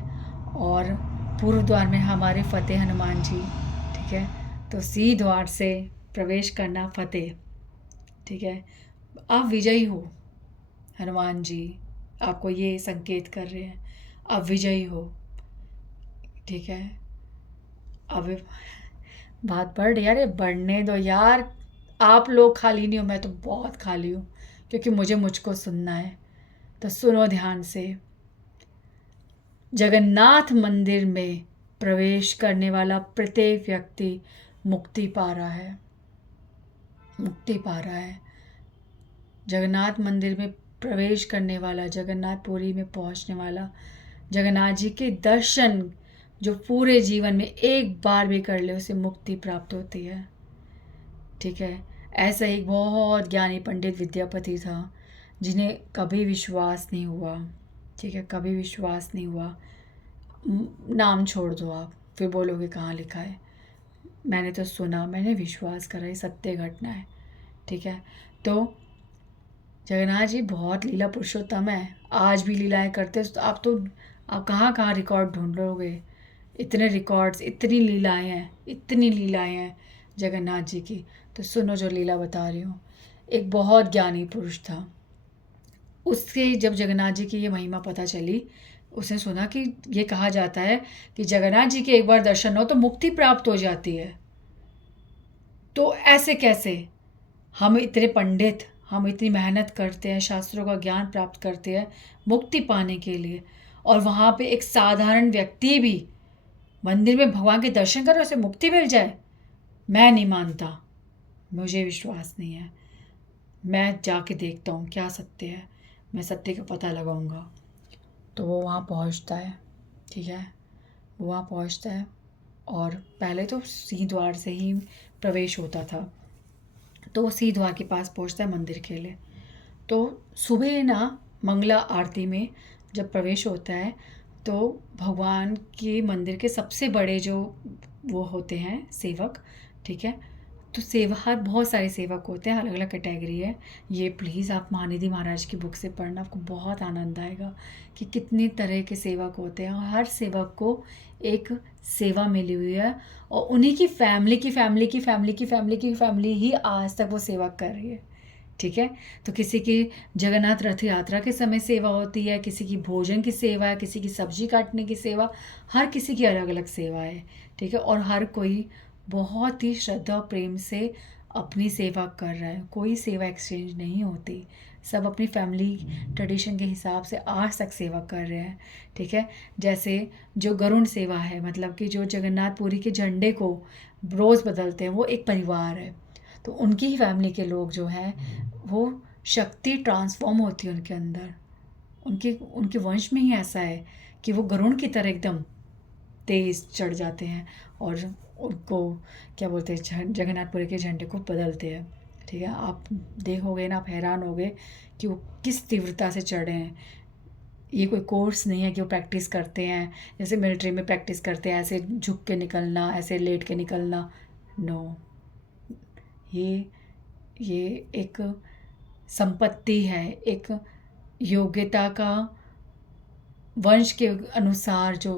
और पूर्व द्वार में हमारे फतेह हनुमान जी, ठीक है। तो सी द्वार से प्रवेश करना फतेह, ठीक है। आप विजयी हो, हनुमान जी आपको ये संकेत कर रहे हैं, आप विजयी हो, ठीक है। अब बात बढ़ रही यार, बढ़ने दो यार, आप लोग खाली नहीं हो, मैं तो बहुत खाली हूँ, क्योंकि मुझको सुनना है, तो सुनो ध्यान से। जगन्नाथ मंदिर में प्रवेश करने वाला प्रत्येक व्यक्ति मुक्ति पा रहा है, मुक्ति पा रहा है। जगन्नाथ मंदिर में प्रवेश करने वाला, जगन्नाथपुरी में पहुंचने वाला, जगन्नाथ जी के दर्शन जो पूरे जीवन में एक बार भी कर ले उसे मुक्ति प्राप्त होती है। ठीक है। ऐसा एक बहुत ज्ञानी पंडित विद्यापति था जिन्हें कभी विश्वास नहीं हुआ। ठीक है, कभी विश्वास नहीं हुआ। नाम छोड़ दो आप, फिर बोलोगे कहाँ लिखा है। मैंने तो सुना, मैंने विश्वास करा, ये सत्य घटना है। ठीक है। तो जगन्नाथ जी बहुत लीला पुरुषोत्तम है, आज भी लीलाएं करते हैं। तो आप कहाँ कहाँ रिकॉर्ड ढूंढ लोगे। इतने रिकॉर्ड्स, इतनी लीलाएं हैं, इतनी लीलाएं हैं जगन्नाथ जी की। तो सुनो जो लीला बता रही हूँ। एक बहुत ज्ञानी पुरुष था, उससे जब जगन्नाथ जी की ये महिमा पता चली, उसने सुना कि ये कहा जाता है कि जगन्नाथ जी के एक बार दर्शन हो तो मुक्ति प्राप्त हो जाती है। तो ऐसे कैसे, हम इतने पंडित, हम इतनी मेहनत करते हैं, शास्त्रों का ज्ञान प्राप्त करते हैं मुक्ति पाने के लिए, और वहाँ पे एक साधारण व्यक्ति भी मंदिर में भगवान के दर्शन करे उसे मुक्ति मिल जाए। मैं नहीं मानता, मुझे विश्वास नहीं है। मैं जाके देखता हूँ क्या सत्य है, मैं सत्य का पता लगाऊंगा। तो वो वहाँ पहुँचता है। ठीक है, वो वहाँ पहुँचता है और पहले तो सिंह द्वार से ही प्रवेश होता था। तो वो सिंह द्वार के पास पहुँचता है मंदिर के लिए। तो सुबह ना मंगला आरती में जब प्रवेश होता है तो भगवान के मंदिर के सबसे बड़े जो वो होते हैं सेवक, ठीक है, तो सेवक बहुत सारे सेवक होते हैं, अलग अलग कैटेगरी है। ये प्लीज़ आप महानिधि महाराज की बुक से पढ़ना, आपको बहुत आनंद आएगा कि कितने तरह के सेवक होते हैं और हर सेवक को एक सेवा मिली हुई है और उन्हीं की फैमिली की फैमिली की फैमिली की फैमिली की फैमिली ही आज तक वो सेवा कर रही है। ठीक है। तो किसी की जगन्नाथ रथ यात्रा के समय सेवा होती है, किसी की भोजन की सेवा है, किसी की सब्जी काटने की सेवा, हर किसी की अलग अलग सेवा है। ठीक है। और हर कोई बहुत ही श्रद्धा और प्रेम से अपनी सेवा कर रहा है, कोई सेवा एक्सचेंज नहीं होती, सब अपनी फैमिली ट्रेडिशन के हिसाब से आज तक सेवा कर रहे हैं। ठीक है। जैसे जो गरुड़ सेवा है, मतलब कि जो जगन्नाथपुरी के झंडे को रोज़ बदलते हैं, वो एक परिवार है। तो उनकी ही फैमिली के लोग जो हैं वो शक्ति ट्रांसफॉर्म होती है उनके अंदर, उनके उनके वंश में ही ऐसा है कि वो गरुड़ की तरह एकदम तेज चढ़ जाते हैं और उनको क्या बोलते हैं, जगन्नाथपुरी के झंडे को बदलते हैं। ठीक है। आप देखोगे ना, आप हैरान होगे कि वो किस तीव्रता से चढ़े हैं। ये कोई कोर्स नहीं है कि वो प्रैक्टिस करते हैं जैसे मिलिट्री में प्रैक्टिस करते हैं, ऐसे झुक के निकलना, ऐसे लेट के निकलना। नो, ये एक संपत्ति है, एक योग्यता का वंश के अनुसार जो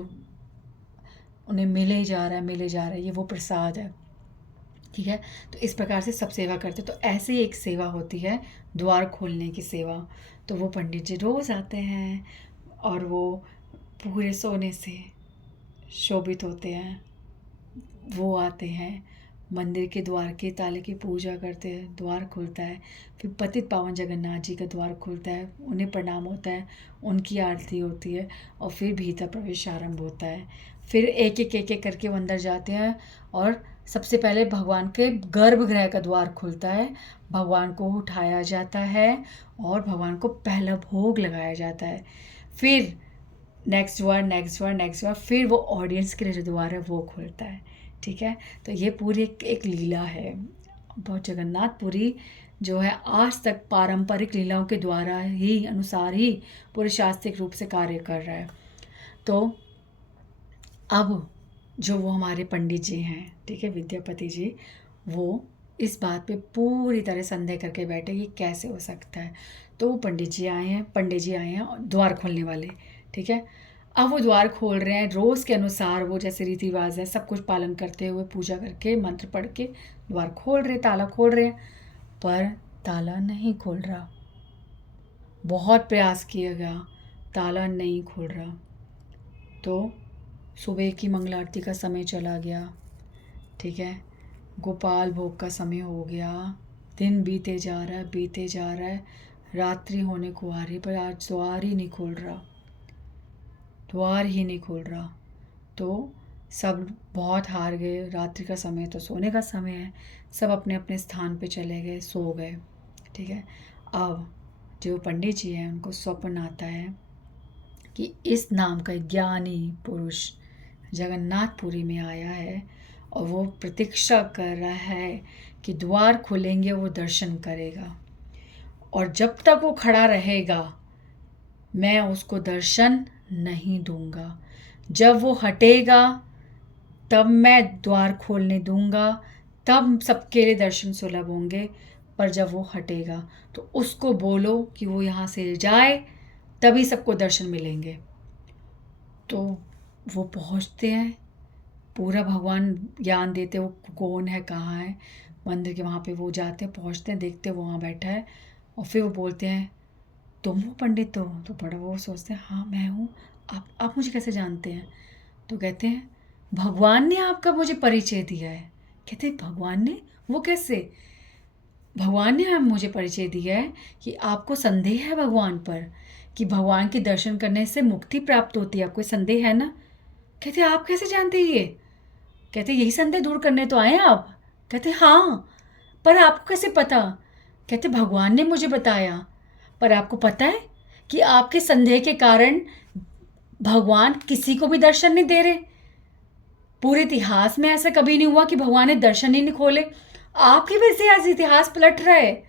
उन्हें मिले जा रहा है, मिले जा रहा है, ये वो प्रसाद है। ठीक है। तो इस प्रकार से सब सेवा करते। तो ऐसे ही एक सेवा होती है द्वार खोलने की सेवा। तो वो पंडित जी रोज़ आते हैं और वो पूरे सोने से शोभित होते हैं। वो आते हैं, मंदिर के द्वार के ताले की पूजा करते हैं, द्वार खुलता है, फिर पतित पावन जगन्नाथ जी का द्वार खुलता है, उन्हें प्रणाम होता है, उनकी आरती होती है और फिर भीतर प्रवेश आरंभ होता है। फिर एक एक करके वो अंदर जाते हैं और सबसे पहले भगवान के गर्भगृह का द्वार खुलता है, भगवान को उठाया जाता है और भगवान को पहला भोग लगाया जाता है। फिर नेक्स्ट द्वार, नेक्स्ट द्वार, नेक्स्ट द्वार, फिर वो ऑडियंस के लिए जो द्वार है वो खुलता है। ठीक है। तो ये पूरी एक लीला है। बहुत जगन्नाथपुरी जो है आज तक पारंपरिक लीलाओं के द्वारा ही अनुसार ही पूरे शास्त्रीय रूप से कार्य कर रहा है। तो अब जो वो हमारे पंडित जी हैं, ठीक है, विद्यापति जी, वो इस बात पे पूरी तरह संदेह करके बैठे कि कैसे हो सकता है। तो वो पंडित जी आए हैं द्वार खोलने वाले। ठीक है। अब वो द्वार खोल रहे हैं, रोज़ के अनुसार वो जैसे रीति रिवाज है सब कुछ पालन करते हुए, पूजा करके, मंत्र पढ़ के द्वार खोल रहे, ताला खोल रहे हैं, पर ताला नहीं खोल रहा। बहुत प्रयास किया गया, ताला नहीं खोल रहा। तो सुबह की मंगला आरती का समय चला गया। ठीक है। गोपाल भोग का समय हो गया, दिन बीते जा रहा है, बीते जा रहा है, रात्रि होने को आ रही, पर आज द्वार ही नहीं खोल रहा, द्वार ही नहीं खोल रहा। तो सब बहुत हार गए, रात्रि का समय तो सोने का समय है, सब अपने अपने स्थान पे चले गए, सो गए। ठीक है। अब जो पंडित जी हैं उनको स्वप्न आता है कि इस नाम का ज्ञानी पुरुष जगन्नाथपुरी में आया है और वो प्रतीक्षा कर रहा है कि द्वार खुलेंगे, वो दर्शन करेगा, और जब तक वो खड़ा रहेगा मैं उसको दर्शन नहीं दूंगा। जब वो हटेगा तब मैं द्वार खोलने दूंगा, तब सबके लिए दर्शन सुलभ होंगे। पर जब वो हटेगा तो उसको बोलो कि वो यहाँ से जाए, तभी सबको दर्शन मिलेंगे। तो वो पहुँचते हैं, पूरा भगवान ज्ञान देते, वो कौन है, कहाँ है, मंदिर के वहाँ पे वो जाते हैं, पहुँचते हैं, देखते हैं वो वहाँ बैठा है, और फिर वो बोलते हैं तुम हो पंडित हो? तो बड़ा वो सोचते हैं हाँ मैं हूँ। आप मुझे कैसे जानते हैं? तो कहते हैं भगवान ने आपका मुझे परिचय दिया है। कहते हैं भगवान ने? वो कैसे? भगवान ने आप मुझे परिचय दिया है कि आपको संदेह है भगवान पर, कि भगवान के दर्शन करने से मुक्ति प्राप्त होती है, आपको संदेह है ना? कहते आप कैसे जानते ये? कहते यही संदेह दूर करने तो आए आप? कहते हाँ, पर आपको कैसे पता? कहते भगवान ने मुझे बताया। पर आपको पता है कि आपके संदेह के कारण भगवान किसी को भी दर्शन नहीं दे रहे? पूरे इतिहास में ऐसा कभी नहीं हुआ कि भगवान ने दर्शन ही नहीं खोले। आपकी वजह से आज इतिहास पलट रहा है।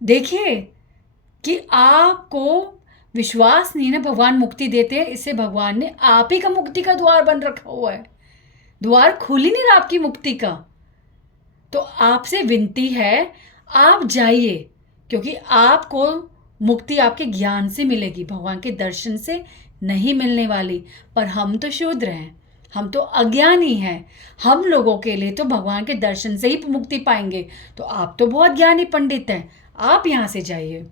देखिए कि आपको विश्वास नहीं ना, भगवान मुक्ति देते हैं, इससे भगवान ने आप ही का मुक्ति का द्वार बंद रखा हुआ है, द्वार खुल ही नहीं रहा आपकी मुक्ति का। तो आपसे विनती है आप जाइए, क्योंकि आपको मुक्ति आपके ज्ञान से मिलेगी, भगवान के दर्शन से नहीं मिलने वाली। पर हम तो शूद्र हैं, हम तो अज्ञानी हैं, हम लोगों के लिए तो भगवान के दर्शन से ही मुक्ति पाएंगे। तो आप तो बहुत ज्ञानी पंडित हैं, आप यहाँ से जाइए।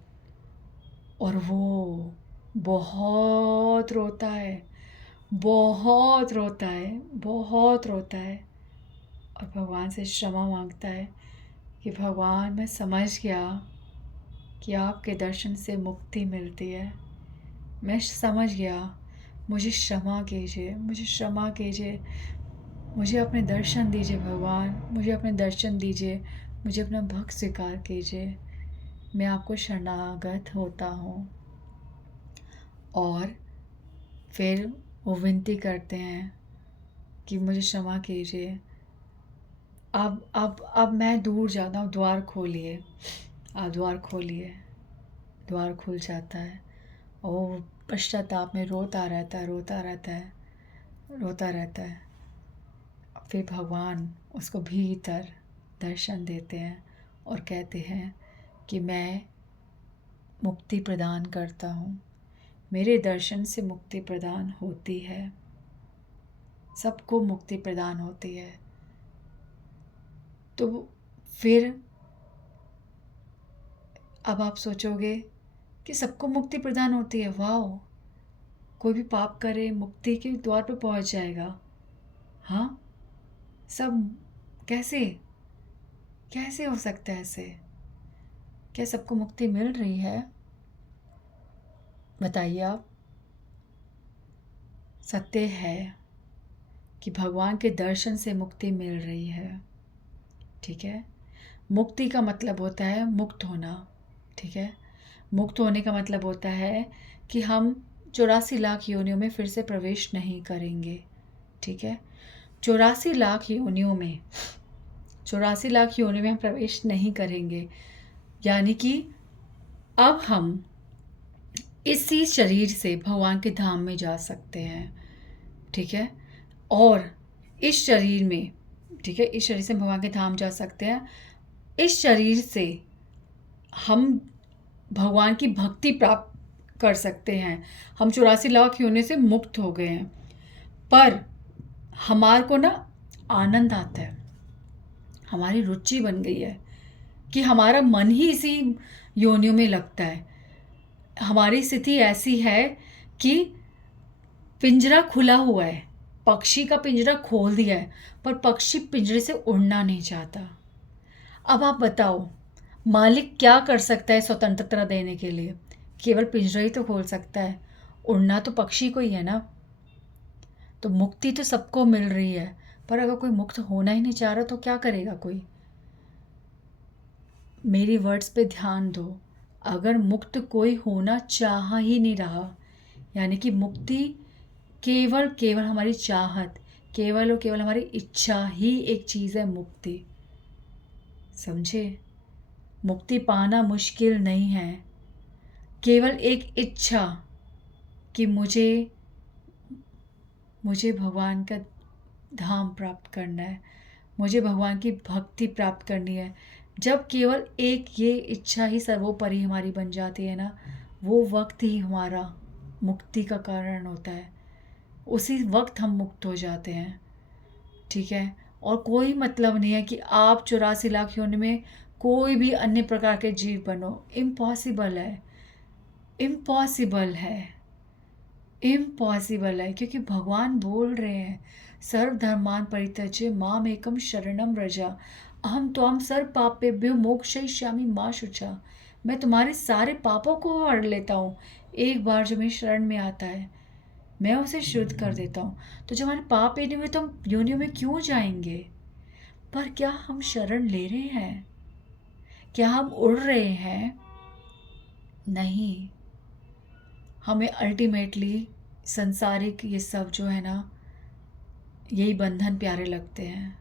और वो बहुत रोता है, बहुत रोता है, बहुत रोता है, और भगवान से क्षमा मांगता है कि भगवान मैं समझ गया कि आपके दर्शन से मुक्ति मिलती है, मैं समझ गया, मुझे क्षमा कीजिए, मुझे क्षमा कीजिए, मुझे अपने दर्शन दीजिए भगवान, मुझे अपने दर्शन दीजिए, मुझे अपना भक्त स्वीकार कीजिए, मैं आपको शरणागत होता हूँ। और फिर वो विनती करते हैं कि मुझे क्षमा कीजिए, अब मैं दूर जाता हूँ, द्वार खोलिए, आप द्वार खोलिए। द्वार खुल जाता है और वो पश्चाताप में रोता रहता है, रोता रहता है, रोता रहता है। फिर भगवान उसको भीतर दर्शन देते हैं और कहते हैं कि मैं मुक्ति प्रदान करता हूँ, मेरे दर्शन से मुक्ति प्रदान होती है, सबको मुक्ति प्रदान होती है। तो फिर अब आप सोचोगे कि सबको मुक्ति प्रदान होती है, वाह, कोई भी पाप करे मुक्ति के द्वार पर पहुंच जाएगा। हाँ, सब कैसे कैसे हो सकता है ऐसे? क्या सबको मुक्ति मिल रही है? बताइए आप। सत्य है कि भगवान के दर्शन से मुक्ति मिल रही है। ठीक है। मुक्ति का मतलब होता है मुक्त होना। ठीक है। मुक्त होने का मतलब होता है कि हम 84 लाख योनियों में फिर से प्रवेश नहीं करेंगे। ठीक है। 84 लाख योनियों में हम प्रवेश नहीं करेंगे, यानी कि अब हम इसी शरीर से भगवान के धाम में जा सकते हैं। ठीक है। और इस शरीर में, ठीक है, इस शरीर से भगवान के धाम जा सकते हैं। इस शरीर से हम भगवान की भक्ति प्राप्त कर सकते हैं। हम 84 लाख योनि से मुक्त हो गए हैं, पर हमारे को ना आनंद आता है, हमारी रुचि बन गई है कि हमारा मन ही इसी योनियों में लगता है। हमारी स्थिति ऐसी है कि पिंजरा खुला हुआ है, पक्षी का पिंजरा खोल दिया है, पर पक्षी पिंजरे से उड़ना नहीं चाहता। अब आप बताओ, मालिक क्या कर सकता है स्वतंत्रता देने के लिए? केवल पिंजरा ही तो खोल सकता है। उड़ना तो पक्षी को ही है ना। तो मुक्ति तो सबको मिल रही है, पर अगर कोई मुक्त होना ही नहीं चाह रहा तो क्या करेगा कोई? मेरी वर्ड्स पे ध्यान दो। अगर मुक्त कोई होना चाह ही नहीं रहा, यानी कि मुक्ति केवल केवल हमारी चाहत, केवल और केवल हमारी इच्छा ही एक चीज़ है मुक्ति। समझे? मुक्ति पाना मुश्किल नहीं है। केवल एक इच्छा कि मुझे भगवान का धाम प्राप्त करना है, मुझे भगवान की भक्ति प्राप्त करनी है। जब केवल एक ये इच्छा ही सर्वोपरि हमारी बन जाती है ना, वो वक्त ही हमारा मुक्ति का कारण होता है। उसी वक्त हम मुक्त हो जाते हैं। ठीक है? और कोई मतलब नहीं है कि आप 84 लाख योनि में कोई भी अन्य प्रकार के जीव बनो। इम्पॉसिबल है, इम्पॉसिबल है, इम्पॉसिबल है। क्योंकि भगवान बोल रहे हैं, सर्वधर्मान् परित्यज्य माम एकम शरणम व्रज अहम त्वां सर्व पापेभ्यो मोक्षयिष्यामि मा शुचा। मैं तुम्हारे सारे पापों को हर लेता हूँ। एक बार जो मेरी शरण में आता है, मैं उसे शुद्ध कर देता हूँ। तो जब हमारे पाप लेने हुए तो हम योनियों में क्यों जाएंगे? पर क्या हम शरण ले रहे हैं? क्या हम उड़ रहे हैं? नहीं। हमें अल्टीमेटली संसारिक ये सब जो है ना, यही बंधन प्यारे लगते हैं।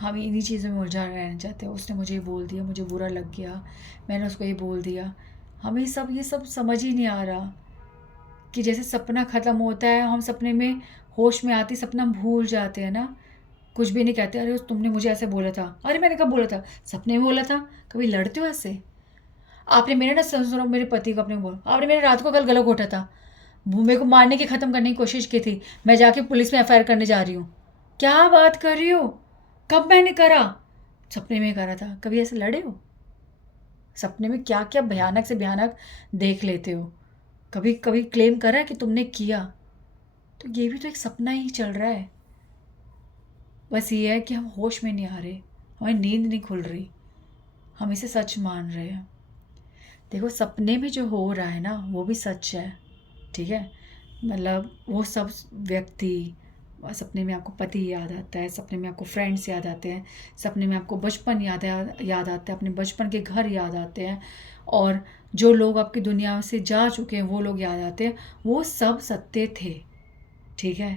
हम इन्हीं चीज़ों में उलझा रहना चाहते हैं। उसने मुझे ये बोल दिया, मुझे बुरा लग गया, मैंने उसको ये बोल दिया। हमें ये सब समझ ही नहीं आ रहा कि जैसे सपना ख़त्म होता है, हम सपने में होश में आती सपना हम भूल जाते हैं ना। कुछ भी नहीं कहते, अरे तुमने मुझे ऐसे बोला था, अरे मैंने कब बोला था, सपने में बोला था। कभी लड़ते हो ऐसे? आपने मेरे ना सुनो, मेरे पति को अपने बोला, आपने मेरे रात को कल गला घोटा था, मेरे को मारने की ख़त्म करने की कोशिश की थी, मैं जाके पुलिस में एफआईआर करने जा रही हूँ। क्या बात कर रही हो? कब मैंने करा? सपने में करा था। कभी ऐसे लड़े हो? सपने में क्या क्या भयानक से भयानक देख लेते हो। कभी कभी क्लेम करा है कि तुमने किया? तो ये भी तो एक सपना ही चल रहा है। बस ये है कि हम होश में नहीं आ रहे, हमारी नींद नहीं खुल रही, हम इसे सच मान रहे हैं। देखो, सपने में जो हो रहा है ना, वो भी सच है। ठीक है? मतलब वो सब व्यक्ति, सपने में आपको पति याद आता है, सपने में आपको फ्रेंड्स याद आते हैं, सपने में आपको बचपन याद आता है, अपने बचपन के घर याद आते हैं, और जो लोग आपकी दुनिया से जा चुके हैं वो लोग याद आते हैं। वो सब सत्य थे। ठीक है?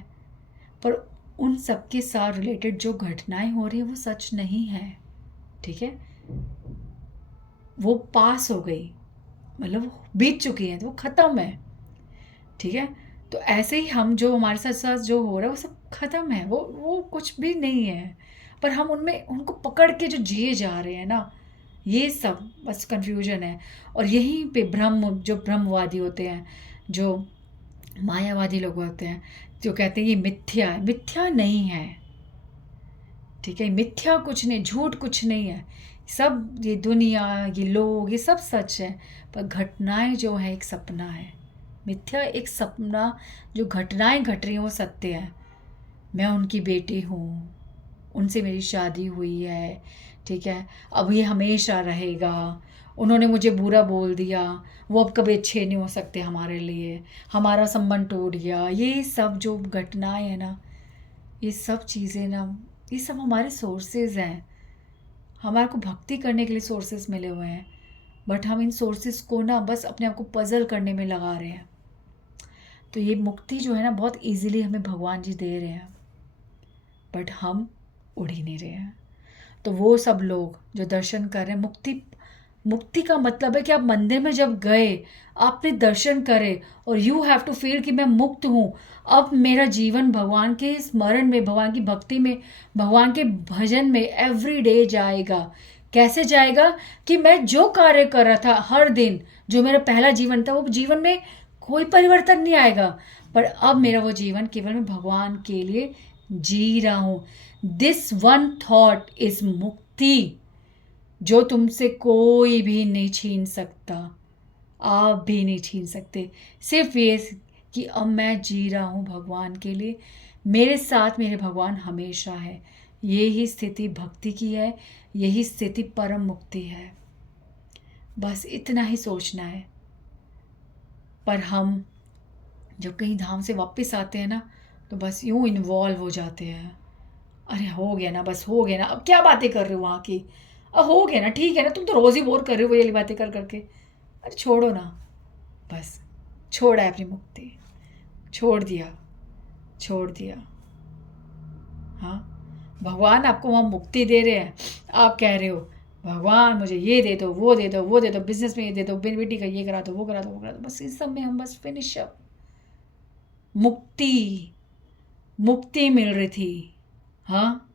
पर उन सब के साथ रिलेटेड जो घटनाएं हो रही है वो सच नहीं है। ठीक है? वो पास हो गई, मतलब वो बीत चुकी हैं, तो वो ख़त्म है। ठीक है? तो ऐसे ही हम जो हमारे साथ साथ जो हो रहा है वो सब ख़त्म है, वो कुछ भी नहीं है। पर हम उनमें उनको पकड़ के जो जिए जा रहे हैं ना, ये सब बस कन्फ्यूजन है। और यहीं पे जो ब्रह्मवादी होते हैं, जो मायावादी लोग होते हैं, जो कहते हैं ये मिथ्या है, मिथ्या नहीं है। ठीक है? मिथ्या कुछ नहीं, झूठ कुछ नहीं है। सब ये दुनिया, ये लोग, ये सब सच है। पर घटनाएं जो है एक सपना है। मिथ्या एक सपना, जो घटनाएं घट रही हैं वो सत्य है। मैं उनकी बेटी हूँ, उनसे मेरी शादी हुई है। ठीक है? अब ये हमेशा रहेगा। उन्होंने मुझे बुरा बोल दिया, वो अब कभी अच्छे नहीं हो सकते हमारे लिए, हमारा संबंध टूट गया। ये सब जो घटनाएं हैं ना, ये सब चीज़ें ना, ये सब हमारे सोर्सेज हैं। हमारे को भक्ति करने के लिए सोर्सेज मिले हुए हैं, बट हम इन सोर्सेज को ना बस अपने आप को पजल करने में लगा रहे हैं। तो ये मुक्ति जो है ना, बहुत इजीली हमें भगवान जी दे रहे हैं, बट हम उड़ ही नहीं रहे हैं। तो वो सब लोग जो दर्शन कर रहे हैं, मुक्ति का मतलब है कि आप मंदिर में जब गए, आपने दर्शन करे, और यू हैव टू फील कि मैं मुक्त हूँ। अब मेरा जीवन भगवान के स्मरण में, भगवान की भक्ति में, भगवान के भजन में एवरी डे जाएगा। कैसे जाएगा? कि मैं जो कार्य कर रहा था हर दिन, जो मेरा पहला जीवन था, वो जीवन में कोई परिवर्तन नहीं आएगा। पर अब मेरा वो जीवन केवल मैं भगवान के लिए जी रहा हूँ। दिस वन थॉट इज मुक्ति, जो तुमसे कोई भी नहीं छीन सकता, आप भी नहीं छीन सकते। सिर्फ ये कि अब मैं जी रहा हूँ भगवान के लिए, मेरे साथ मेरे भगवान हमेशा है। यही स्थिति भक्ति की है, यही स्थिति परम मुक्ति है। बस इतना ही सोचना है। पर हम जब कहीं धाम से वापस आते हैं ना, तो बस यूँ इन्वॉल्व हो जाते हैं। अरे हो गया ना, बस हो गया ना, अब क्या बातें कर रहे हो वहाँ की, अब हो गया ना, ठीक है ना, तुम तो रोज़ ही बोर कर रहे हो वही वाली बातें कर करके। अरे छोड़ो ना, बस छोड़ा है अपनी मुक्ति, छोड़ दिया, छोड़ दिया। हाँ, भगवान आपको वहाँ मुक्ति दे रहे हैं, आप कह रहे हो भगवान मुझे ये दे दो, वो दे दो, वो दे दो, बिजनेस में ये दे दो, बेटी का ये करा दो, वो करा दो, वो करा दो, बस इस सब में हम बस फिनिश अप। मुक्ति, मुक्ति मिल रही थी। हाँ,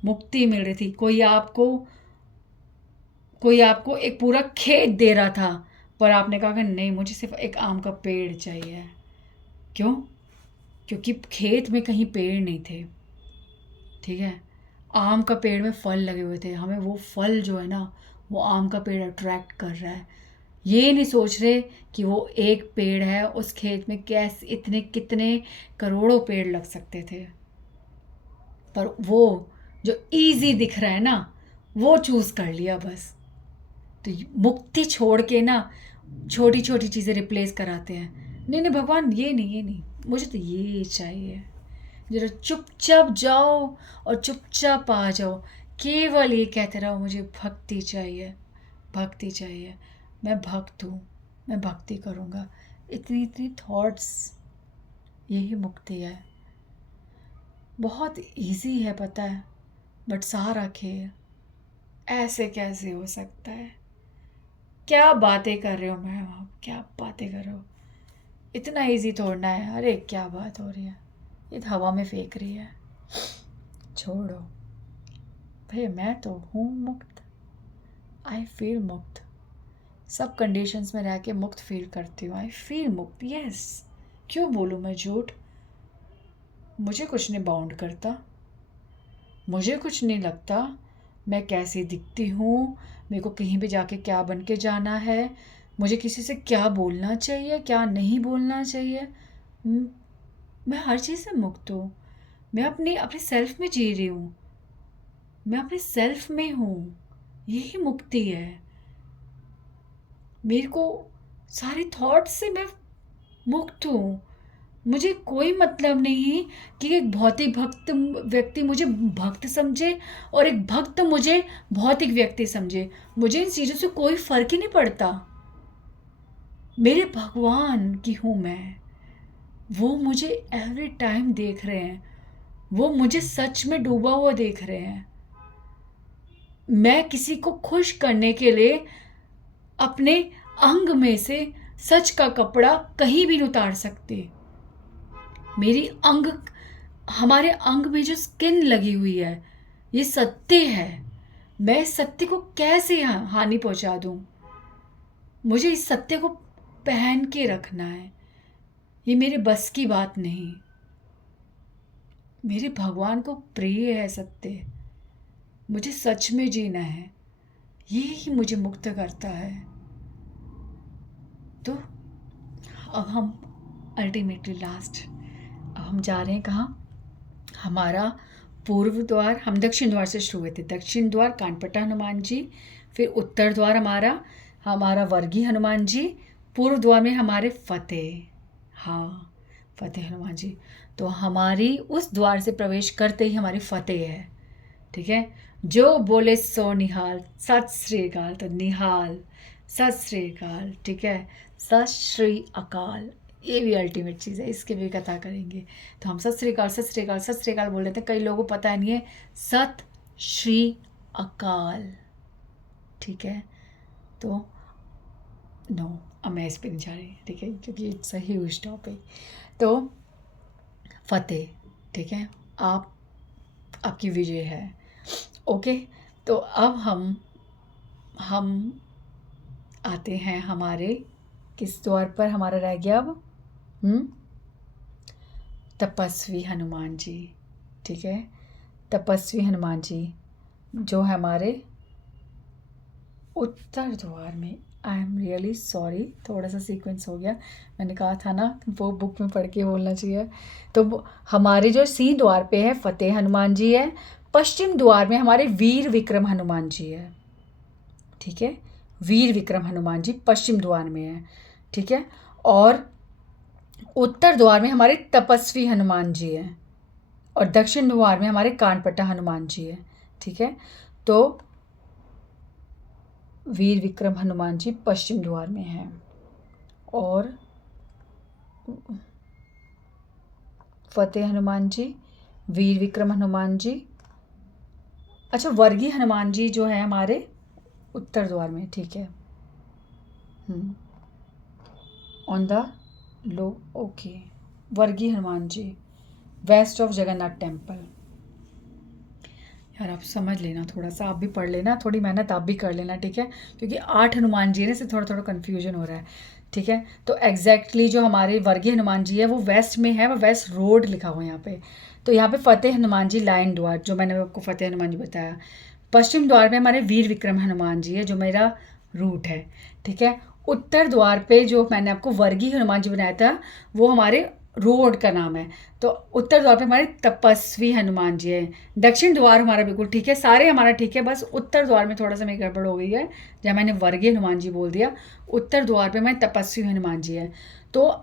मुक्ति मिल रही थी। कोई आपको एक पूरा खेत दे रहा था, पर आपने कहा कि नहीं, मुझे सिर्फ एक आम का पेड़ चाहिए। क्यों? क्योंकि खेत में कहीं पेड़ नहीं थे, ठीक है। आम का पेड़ में फल लगे हुए थे, हमें वो फल जो है ना, वो आम का पेड़ अट्रैक्ट कर रहा है। ये नहीं सोच रहे कि वो एक पेड़ है, उस खेत में कैसे इतने कितने करोड़ों पेड़ लग सकते थे। पर वो जो इजी दिख रहा है ना, वो चूज़ कर लिया बस। तो मुक्ति छोड़ के ना छोटी छोटी चीज़ें रिप्लेस कराते हैं। नहीं नहीं भगवान, ये नहीं, ये नहीं, मुझे तो ये चाहिए। जरा चुपचाप जाओ और चुपचाप आ जाओ, केवल ये कहते रहो मुझे भक्ति चाहिए, भक्ति चाहिए, मैं भक्त हूँ, मैं भक्ति करूँगा। इतनी इतनी थॉट्स, यही मुक्ति है। बहुत इजी है पता है, बट सारा खेल। ऐसे कैसे हो सकता है? क्या बातें कर रहे हो मैम आप, क्या बातें कर रहे हो? इतना इजी तोड़ना है? अरे क्या बात हो रही है, ये तो हवा में फेंक रही है। छोड़ो भैया, मैं तो हूँ मुक्त, आई फील मुक्त। सब कंडीशंस में रह के मुक्त फील करती हूँ, आई फील मुक्त, यस। क्यों बोलूँ मैं झूठ? मुझे कुछ नहीं बाउंड करता, मुझे कुछ नहीं लगता मैं कैसी दिखती हूँ, मेरे को कहीं भी जाके क्या बन के जाना है, मुझे किसी से क्या बोलना चाहिए, क्या नहीं बोलना चाहिए। म- मैं हर चीज़ से मुक्त हूँ। मैं अपनी अपने सेल्फ में जी रही हूँ, मैं अपने सेल्फ में हूँ, यही मुक्ति है। मेरे को सारे थॉट्स से मैं मुक्त हूँ। मुझे कोई मतलब नहीं कि एक भौतिक भक्त व्यक्ति मुझे भक्त समझे और एक भक्त मुझे भौतिक व्यक्ति समझे। मुझे इन चीज़ों से कोई फ़र्क ही नहीं पड़ता। मेरे भगवान की हूँ मैं, वो मुझे एवरी टाइम देख रहे हैं, वो मुझे सच में डूबा हुआ देख रहे हैं। मैं किसी को खुश करने के लिए अपने अंग में से सच का कपड़ा कहीं भी नहीं उतार सकते। मेरी अंग, हमारे अंग में जो स्किन लगी हुई है, ये सत्य है। मैं इस सत्य को कैसे हानि पहुंचा दूं? मुझे इस सत्य को पहन के रखना है, ये मेरे बस की बात नहीं। मेरे भगवान को प्रिय है सत्य, मुझे सच में जीना है, ये ही मुझे मुक्त करता है। तो अब हम अल्टीमेटली लास्ट, अब हम जा रहे हैं कहाँ? हमारा पूर्व द्वार, हम दक्षिण द्वार से शुरू हुए थे, दक्षिण द्वार कानपटा हनुमान जी, फिर उत्तर द्वार हमारा हमारा वर्गी हनुमान जी, पूर्व द्वार में हमारे फतेह, हाँ फतेह हनुमान जी। तो हमारी उस द्वार से प्रवेश करते ही हमारी फतेह है, ठीक है। जो बोले सो निहाल, सत श्री अकाल, तो निहाल, सत श्री अकाल, ठीक है, सत श्री अकाल, ये भी अल्टीमेट चीज़ है, इसकी भी कथा करेंगे। तो हम सत श्री अकाल, सत श्री अकाल, सत श्री अकाल बोल लेते हैं, कई लोगों को पता नहीं है सत श्री अकाल, ठीक है। तो नो, अब मैं इस पर नहीं जा रही, ठीक है, क्योंकि इट्स अ ह्यूज टॉपिक। तो फतेह, ठीक है, आप आपकी विजय है, ओके। तो अब हम आते हैं हमारे किस द्वार पर हमारा रह गया अब? तपस्वी हनुमान जी, ठीक है, तपस्वी हनुमान जी जो हमारे उत्तर द्वार में। आई एम रियली सॉरी, थोड़ा सा सीक्वेंस हो गया, मैंने कहा था ना वो बुक में पढ़ के बोलना चाहिए। तो हमारे जो सी द्वार पे है फतेह हनुमान जी है, पश्चिम द्वार में हमारे वीर विक्रम हनुमान जी है, ठीक है। वीर विक्रम हनुमान जी पश्चिम द्वार में है, ठीक है। और उत्तर द्वार में हमारे तपस्वी हनुमान जी हैं, और दक्षिण द्वार में हमारे कानपट्टा हनुमान जी है, ठीक है। तो वीर विक्रम हनुमान जी पश्चिम द्वार में हैं, और फतेह हनुमान जी, वीर विक्रम हनुमान जी, अच्छा वर्गीय हनुमान जी जो है हमारे उत्तर द्वार में, ठीक है। On the low, okay. वर्गीय Hanuman ji waste of Jagannath temple. यार आप समझ लेना, थोड़ा सा आप भी पढ़ लेना, थोड़ी मेहनत आप भी कर लेना, ठीक है, क्योंकि 8 हनुमान जी है ना, से थोड़ा थोड़ा कन्फ्यूजन हो रहा है, ठीक है। तो एग्जैक्टली जो हमारे वर्गीय हनुमान जी है वो वेस्ट में है, वो वेस्ट रोड लिखा हुआ है यहाँ पे। तो यहाँ पे फतेह हनुमान जी लाइन द्वार, जो मैंने आपको फतेह हनुमान जी बताया। पश्चिम द्वार में हमारे वीर विक्रम हनुमान जी है, जो मेरा रूट है, ठीक है। उत्तर द्वार पे जो मैंने आपको वर्गीय हनुमान जी बनाया था वो हमारे रोड का नाम है। तो उत्तर द्वार पे हमारे तपस्वी हनुमान जी है। दक्षिण द्वार हमारा बिल्कुल ठीक है, सारे हमारा ठीक है, बस उत्तर द्वार में थोड़ा सा मेरी गड़बड़ हो गई है, जहाँ मैंने वर्गीय हनुमान जी बोल दिया। उत्तर द्वार पे हमारे तपस्वी हनुमान जी है। तो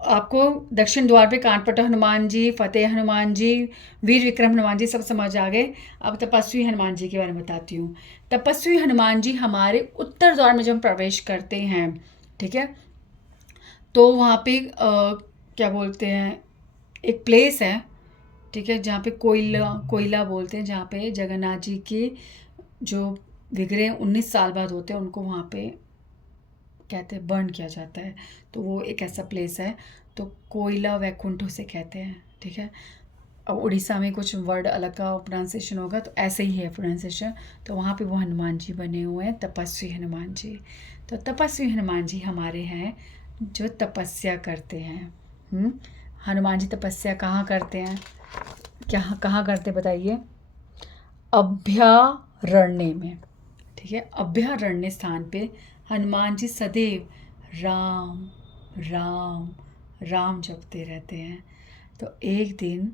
आपको दक्षिण द्वार पे कानपट्टा हनुमान जी, फतेह हनुमान जी, वीर विक्रम हनुमान जी सब समझ आ गए। अब तपस्वी हनुमान जी के बारे में बताती हूँ। तपस्वी हनुमान जी हमारे उत्तर द्वार में जब हम प्रवेश करते हैं, ठीक है, तो वहाँ पे क्या बोलते हैं, एक प्लेस है, ठीक है, जहाँ पे कोयला कोयला बोलते हैं, जहाँ पे जगन्नाथ जी के जो विग्रह 19 साल बाद होते हैं उनको वहाँ पे कहते हैं बर्न किया जाता है। तो वो एक ऐसा प्लेस है, तो कोयला वैकुंठ उसे कहते हैं, ठीक है। अब उड़ीसा में कुछ वर्ड अलग का प्रोनाउंसिएशन होगा, तो ऐसे ही है प्रोनाउंसिएशन। तो वहाँ पे वो हनुमान जी बने हुए हैं, तपस्वी हनुमान जी। तो तपस्वी हनुमान जी हमारे हैं जो तपस्या करते हैं। हनुमान जी तपस्या कहाँ करते हैं, क्या कहाँ करते बताइए? अभयारण्य में, ठीक है। अभयारण्य स्थान पे हनुमान जी सदैव राम राम राम जपते रहते हैं। तो एक दिन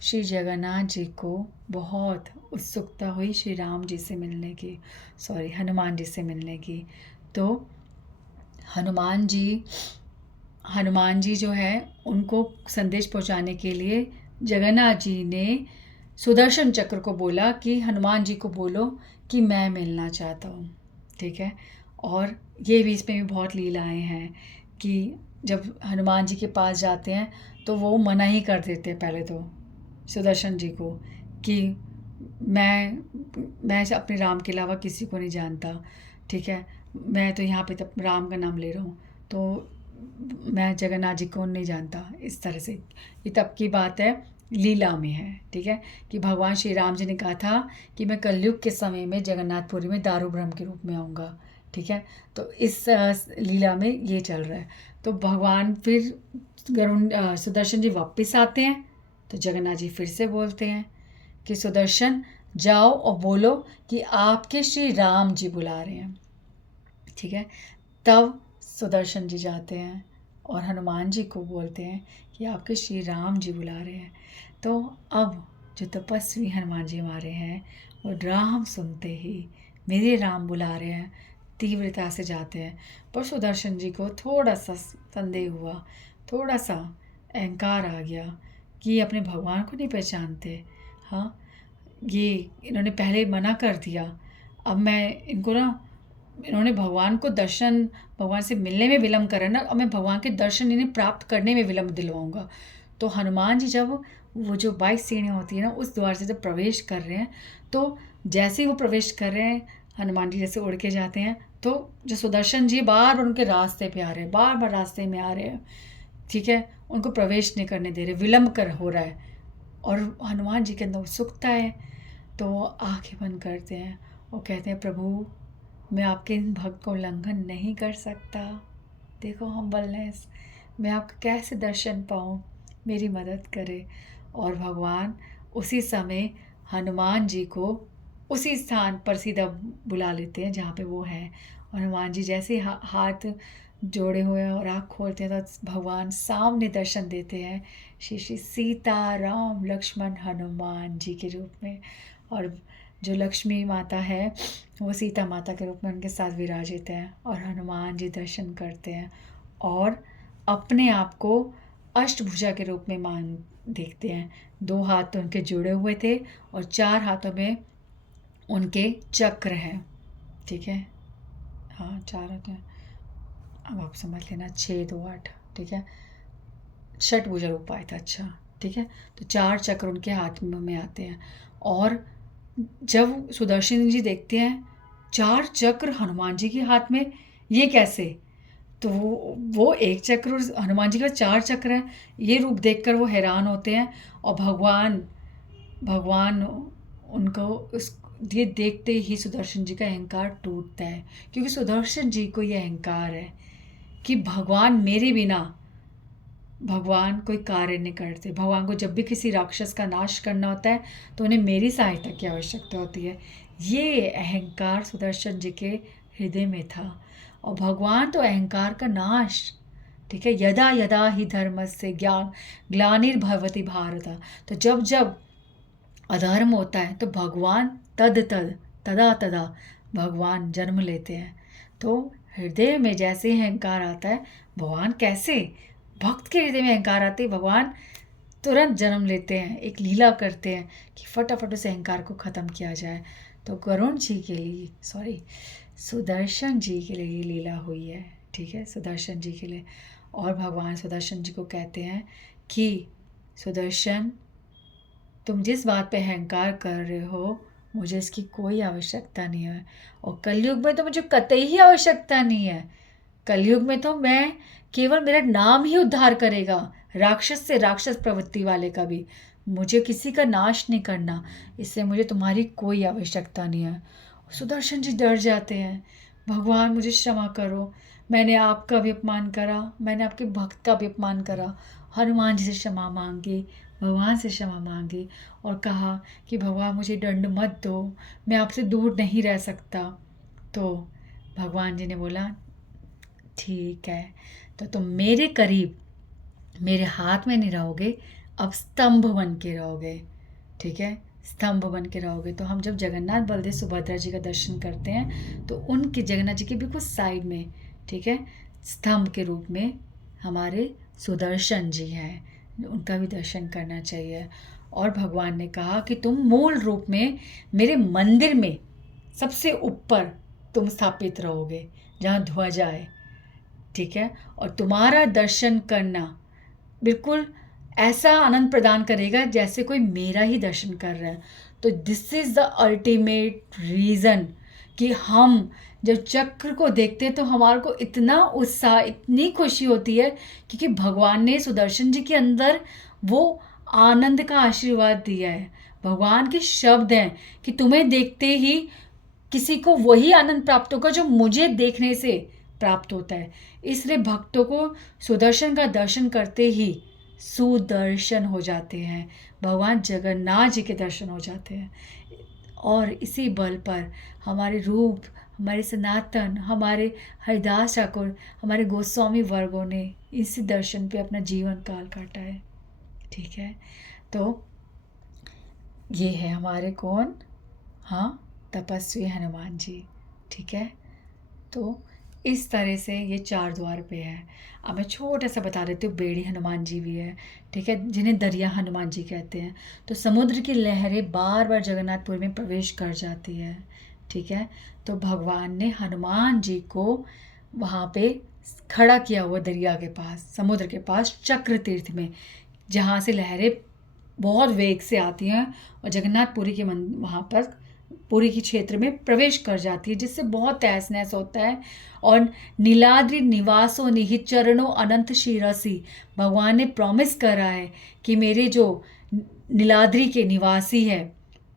श्री जगन्नाथ जी को बहुत उत्सुकता हुई श्री राम जी से मिलने की, सॉरी हनुमान जी से मिलने की। तो हनुमान जी जो है उनको संदेश पहुंचाने के लिए जगन्नाथ जी ने सुदर्शन चक्र को बोला कि हनुमान जी को बोलो कि मैं मिलना चाहता हूँ, ठीक है। और ये भी इसमें भी बहुत लीलाएं हैं कि जब हनुमान जी के पास जाते हैं तो वो मना ही कर देते हैं पहले तो सुदर्शन जी को, कि मैं अपने राम के अलावा किसी को नहीं जानता, ठीक है, मैं तो यहाँ पे तब राम का नाम ले रहा हूँ, तो मैं जगन्नाथ जी को नहीं जानता, इस तरह से। ये तब की बात है, लीला में है, ठीक है, कि भगवान श्री राम जी ने कहा था कि मैं कलयुग के समय में जगन्नाथपुरी में दारू ब्रह्म के रूप में आऊँगा, ठीक है। तो इस लीला में ये चल रहा है। तो भगवान फिर सुदर्शन जी वापस आते हैं, तो जगन्नाथ जी फिर से बोलते हैं कि सुदर्शन जाओ और बोलो कि आपके श्री राम जी बुला रहे हैं, ठीक है। तब सुदर्शन जी जाते हैं और हनुमान जी को बोलते हैं कि आपके श्री राम जी बुला रहे हैं। तो अब जो तपस्वी हनुमान जी हमारे हैं वो राम सुनते ही मेरे राम बुला रहे हैं तीव्रता से जाते हैं। पर सुदर्शन जी को थोड़ा सा संदेह हुआ, थोड़ा सा अहंकार आ गया कि ये अपने भगवान को नहीं पहचानते। हाँ, ये इन्होंने पहले मना कर दिया, अब मैं इनको ना, इन्होंने भगवान को दर्शन, भगवान से मिलने में विलम्ब करा ना, अब मैं भगवान के दर्शन इन्हें प्राप्त करने में विलम्ब दिलवाऊंगा। तो हनुमान जी जब वो जो 22 सीढ़ियाँ होती है ना उस द्वार से जब प्रवेश कर रहे हैं, तो जैसे ही वो प्रवेश कर रहे हैं हनुमान जी जैसे उड़ के जाते हैं, तो जो सुदर्शन जी बार बार उनके रास्ते पे आ रहे हैं, बार बार रास्ते में आ रहे हैं, ठीक है, उनको प्रवेश नहीं करने दे रहे, विलम्ब कर हो रहा है। और हनुमान जी के अंदर उत्सुकता है, तो वो आँखें बंद करते हैं और कहते हैं प्रभु मैं आपके इन भक्त का उल्लंघन नहीं कर सकता, देखो हम्बलनेस, मैं आपका कैसे दर्शन पाऊँ, मेरी मदद करे। और भगवान उसी समय हनुमान जी को उसी स्थान पर सीधा बुला लेते हैं जहाँ पे वो हैं। और हनुमान जी जैसे ही हाथ जोड़े हुए हैं और आँख खोलते हैं तो भगवान सामने दर्शन देते हैं श्री श्री सीता राम लक्ष्मण हनुमान जी के रूप में। और जो लक्ष्मी माता है वो सीता माता के रूप में उनके साथ विराजित हैं और हनुमान जी दर्शन करते हैं और अपने आप को अष्टभुजा के रूप में मान देखते हैं। 2 हाथ तो उनके जुड़े हुए थे और 4 हाथों में उनके चक्र हैं। ठीक है, हाँ 4 हाथ हैं। अब आप समझ लेना 6 2 8। ठीक है, षटभुजा रूप आया था। अच्छा ठीक है, तो 4 चक्र उनके हाथ में आते हैं और जब सुदर्शन जी देखते हैं 4 चक्र हनुमान जी के हाथ में, ये कैसे? तो वो एक चक्र और हनुमान जी का 4 चक्र है। ये रूप देखकर वो हैरान होते हैं और भगवान भगवान उनको उस ये देखते ही सुदर्शन जी का अहंकार टूटता है, क्योंकि सुदर्शन जी को ये अहंकार है कि भगवान मेरे बिना भगवान कोई कार्य नहीं करते। भगवान को जब भी किसी राक्षस का नाश करना होता है तो उन्हें मेरी सहायता की आवश्यकता होती है। ये अहंकार सुदर्शन जी के हृदय में था और भगवान तो अहंकार का नाश। ठीक है, यदा यदा ही धर्मस्य ग्लानिर्भवति भारत। तो जब जब अधर्म होता है तो भगवान तदा तदा भगवान जन्म लेते हैं। तो हृदय में जैसे अहंकार आता है, भगवान कैसे भक्त के हृदय में अहंकार आते ही भगवान तुरंत जन्म लेते हैं, एक लीला करते हैं कि फटाफट उस अहंकार को ख़त्म किया जाए। तो करुण जी के लिए सुदर्शन जी के लिए ये लीला हुई है। ठीक है, सुदर्शन जी के लिए। और भगवान सुदर्शन जी को कहते हैं कि सुदर्शन, तुम जिस बात पे अहंकार कर रहे हो मुझे इसकी कोई आवश्यकता नहीं है और कलयुग में तो मुझे कतई ही आवश्यकता नहीं है। कलयुग में तो मैं केवल मेरा नाम ही उद्धार करेगा, राक्षस से राक्षस प्रवृत्ति वाले का भी। मुझे किसी का नाश नहीं करना, इससे मुझे तुम्हारी कोई आवश्यकता नहीं है। सुदर्शन जी डर जाते हैं, भगवान मुझे क्षमा करो, मैंने आपका भी अपमान करा, मैंने आपके भक्त का भी अपमान करा। हनुमान जी से क्षमा मांगी, भगवान से क्षमा मांगी और कहा कि भगवान मुझे दंड मत दो, मैं आपसे दूर नहीं रह सकता। तो भगवान जी ने बोला ठीक है, तो तुम मेरे करीब मेरे हाथ में नहीं रहोगे, अब स्तंभ बन के रहोगे। ठीक है, स्तंभ बन के रहोगे। तो हम जब जगन्नाथ बलदेव सुभद्रा जी का दर्शन करते हैं तो उनके जगन्नाथ जी के बिल्कुल साइड में, ठीक है, स्तंभ के रूप में हमारे सुदर्शन जी हैं, उनका भी दर्शन करना चाहिए। और भगवान ने कहा कि तुम मूल रूप में मेरे मंदिर में सबसे ऊपर तुम स्थापित रहोगे जहाँ ध्वजा है। ठीक है, और तुम्हारा दर्शन करना बिल्कुल ऐसा आनंद प्रदान करेगा जैसे कोई मेरा ही दर्शन कर रहा है। तो this is the ultimate reason कि हम जब चक्र को देखते हैं तो हमारे को इतना उत्साह, इतनी खुशी होती है, क्योंकि भगवान ने सुदर्शन जी के अंदर वो आनंद का आशीर्वाद दिया है। भगवान के शब्द हैं कि तुम्हें देखते ही किसी को वही आनंद प्राप्त होगा जो मुझे देखने से प्राप्त होता है। इसलिए भक्तों को सुदर्शन का दर्शन करते ही सुदर्शन हो जाते हैं, भगवान जगन्नाथ जी के दर्शन हो जाते हैं। और इसी बल पर हमारे रूप, हमारे सनातन, हमारे हरिदास ठाकुर, हमारे गोस्वामी वर्गों ने इसी दर्शन पे अपना जीवन काल काटा है। ठीक है, तो ये है हमारे कौन, हाँ, तपस्वी हनुमान जी। ठीक है, तो इस तरह से ये 4 द्वार पे है। अब मैं छोटा सा बता देती हूँ, बेड़ी हनुमान जी भी है। ठीक है, जिन्हें दरिया हनुमान जी कहते हैं। तो समुद्र की लहरें बार बार जगन्नाथपुर में प्रवेश कर जाती है। ठीक है, तो भगवान ने हनुमान जी को वहाँ पे खड़ा किया हुआ दरिया के पास, समुद्र के पास, चक्र तीर्थ में, जहाँ से लहरें बहुत वेग से आती हैं और जगन्नाथपुरी के वहाँ पर पुरी के क्षेत्र में प्रवेश कर जाती है, जिससे बहुत तहस नहस होता है। और नीलाद्रि निवासो निहित चरणों अनंत शिरसी, भगवान ने प्रॉमिस करा है कि मेरे जो नीलाद्रि के निवासी है,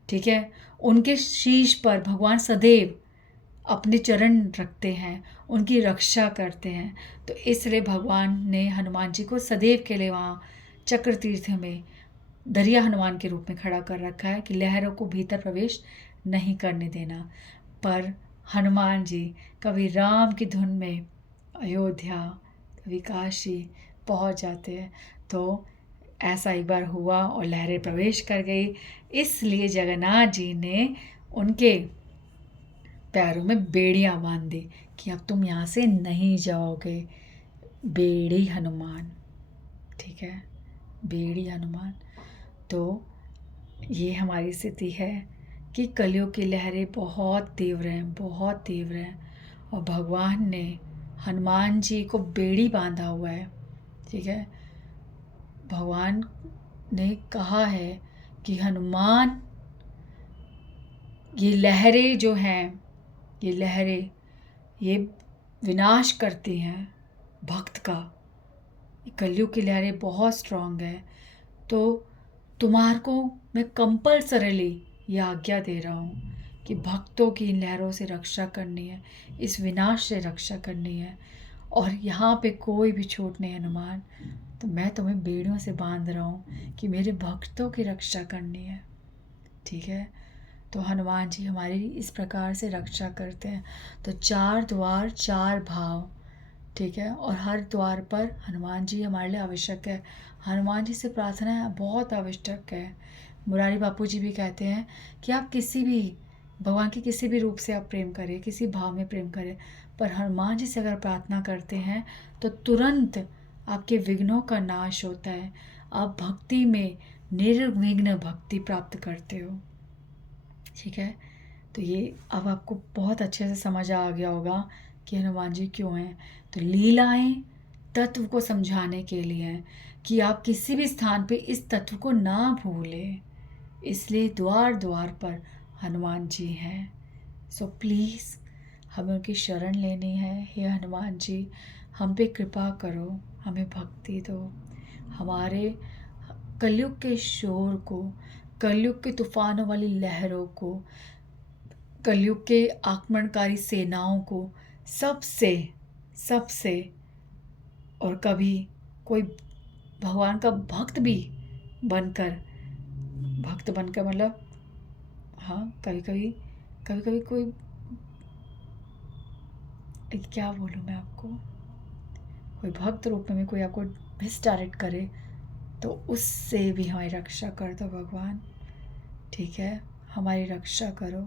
ठीक है, उनके शीश पर भगवान सदैव अपने चरण रखते हैं, उनकी रक्षा करते हैं। तो इसलिए भगवान ने हनुमान जी को सदैव के लिए वहाँ चक्र तीर्थ में दरिया हनुमान के रूप में खड़ा कर रखा है कि लहरों को भीतर प्रवेश नहीं करने देना। पर हनुमान जी कभी राम की धुन में अयोध्या, कभी काशी पहुंच जाते हैं। तो ऐसा एक बार हुआ और लहरें प्रवेश कर गई, इसलिए जगन्नाथ जी ने उनके पैरों में बेड़ियां बांध दी कि अब तुम यहाँ से नहीं जाओगे। बेड़ी हनुमान, ठीक है, बेड़ी हनुमान। तो ये हमारी स्थिति है कि कलियुग की लहरें बहुत तीव्र हैं, बहुत तीव्र हैं, और भगवान ने हनुमान जी को बेड़ी बांधा हुआ है, ठीक है। भगवान ने कहा है कि हनुमान, ये लहरें जो हैं, ये लहरें ये विनाश करती हैं भक्त का। ये कलयुग की लहरें बहुत स्ट्रांग है। तो तुम्हार को मैं कंपल्सरीली ये आज्ञा दे रहा हूँ कि भक्तों की इन लहरों से रक्षा करनी है, इस विनाश से रक्षा करनी है, और यहाँ पे कोई भी छूट नहीं हनुमान। तो मैं तुम्हें बेड़ियों से बांध रहा हूँ कि मेरे भक्तों की रक्षा करनी है, ठीक है। तो हनुमान जी हमारी इस प्रकार से रक्षा करते हैं। तो 4 द्वार 4 भाव, ठीक है, और हर द्वार पर हनुमान जी हमारे लिए आवश्यक है। हनुमान जी से प्रार्थना बहुत आवश्यक है। मुरारी बापू जी भी कहते हैं कि आप किसी भी भगवान के किसी भी रूप से आप प्रेम करें, किसी भाव में प्रेम करें, पर हनुमान जी से अगर प्रार्थना करते हैं तो तुरंत आपके विघ्नों का नाश होता है। आप भक्ति में निर्विघ्न भक्ति प्राप्त करते हो, ठीक है। तो ये अब आपको बहुत अच्छे से समझ आ गया होगा कि हनुमान जी क्यों हैं। तो लीलाएं तत्व को समझाने के लिए हैं कि आप किसी भी स्थान पे इस तत्व को ना भूलें, इसलिए द्वार द्वार पर हनुमान जी हैं। सो प्लीज़ हमें उनकी शरण लेनी है। हे हनुमान जी, हम पे कृपा करो, हमें भक्ति दो, हमारे कलयुग के शोर को, कलयुग के तूफानों वाली लहरों को, कलयुग के आक्रमणकारी सेनाओं को सबसे सबसे, और कभी कोई भगवान का भक्त भी बनकर, भक्त बनकर मतलब हाँ, कभी कभी कभी कभी कोई, क्या बोलूँ मैं आपको, कोई भक्त रूप में कोई आपको मिसडायरेक्ट करे तो उससे भी हमारी रक्षा कर दो भगवान, ठीक है। हमारी रक्षा करो,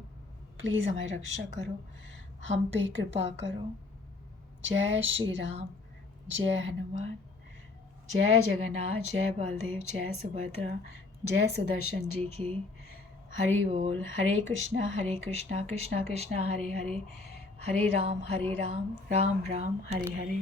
प्लीज़ हमारी रक्षा करो, हम पे कृपा करो। जय श्री राम, जय हनुमान, जय जगन्नाथ, जय बलदेव, जय सुभद्रा, जय सुदर्शन जी की। हरि बोल। हरे कृष्णा कृष्णा कृष्णा हरे हरे, हरे राम राम राम हरे हरे।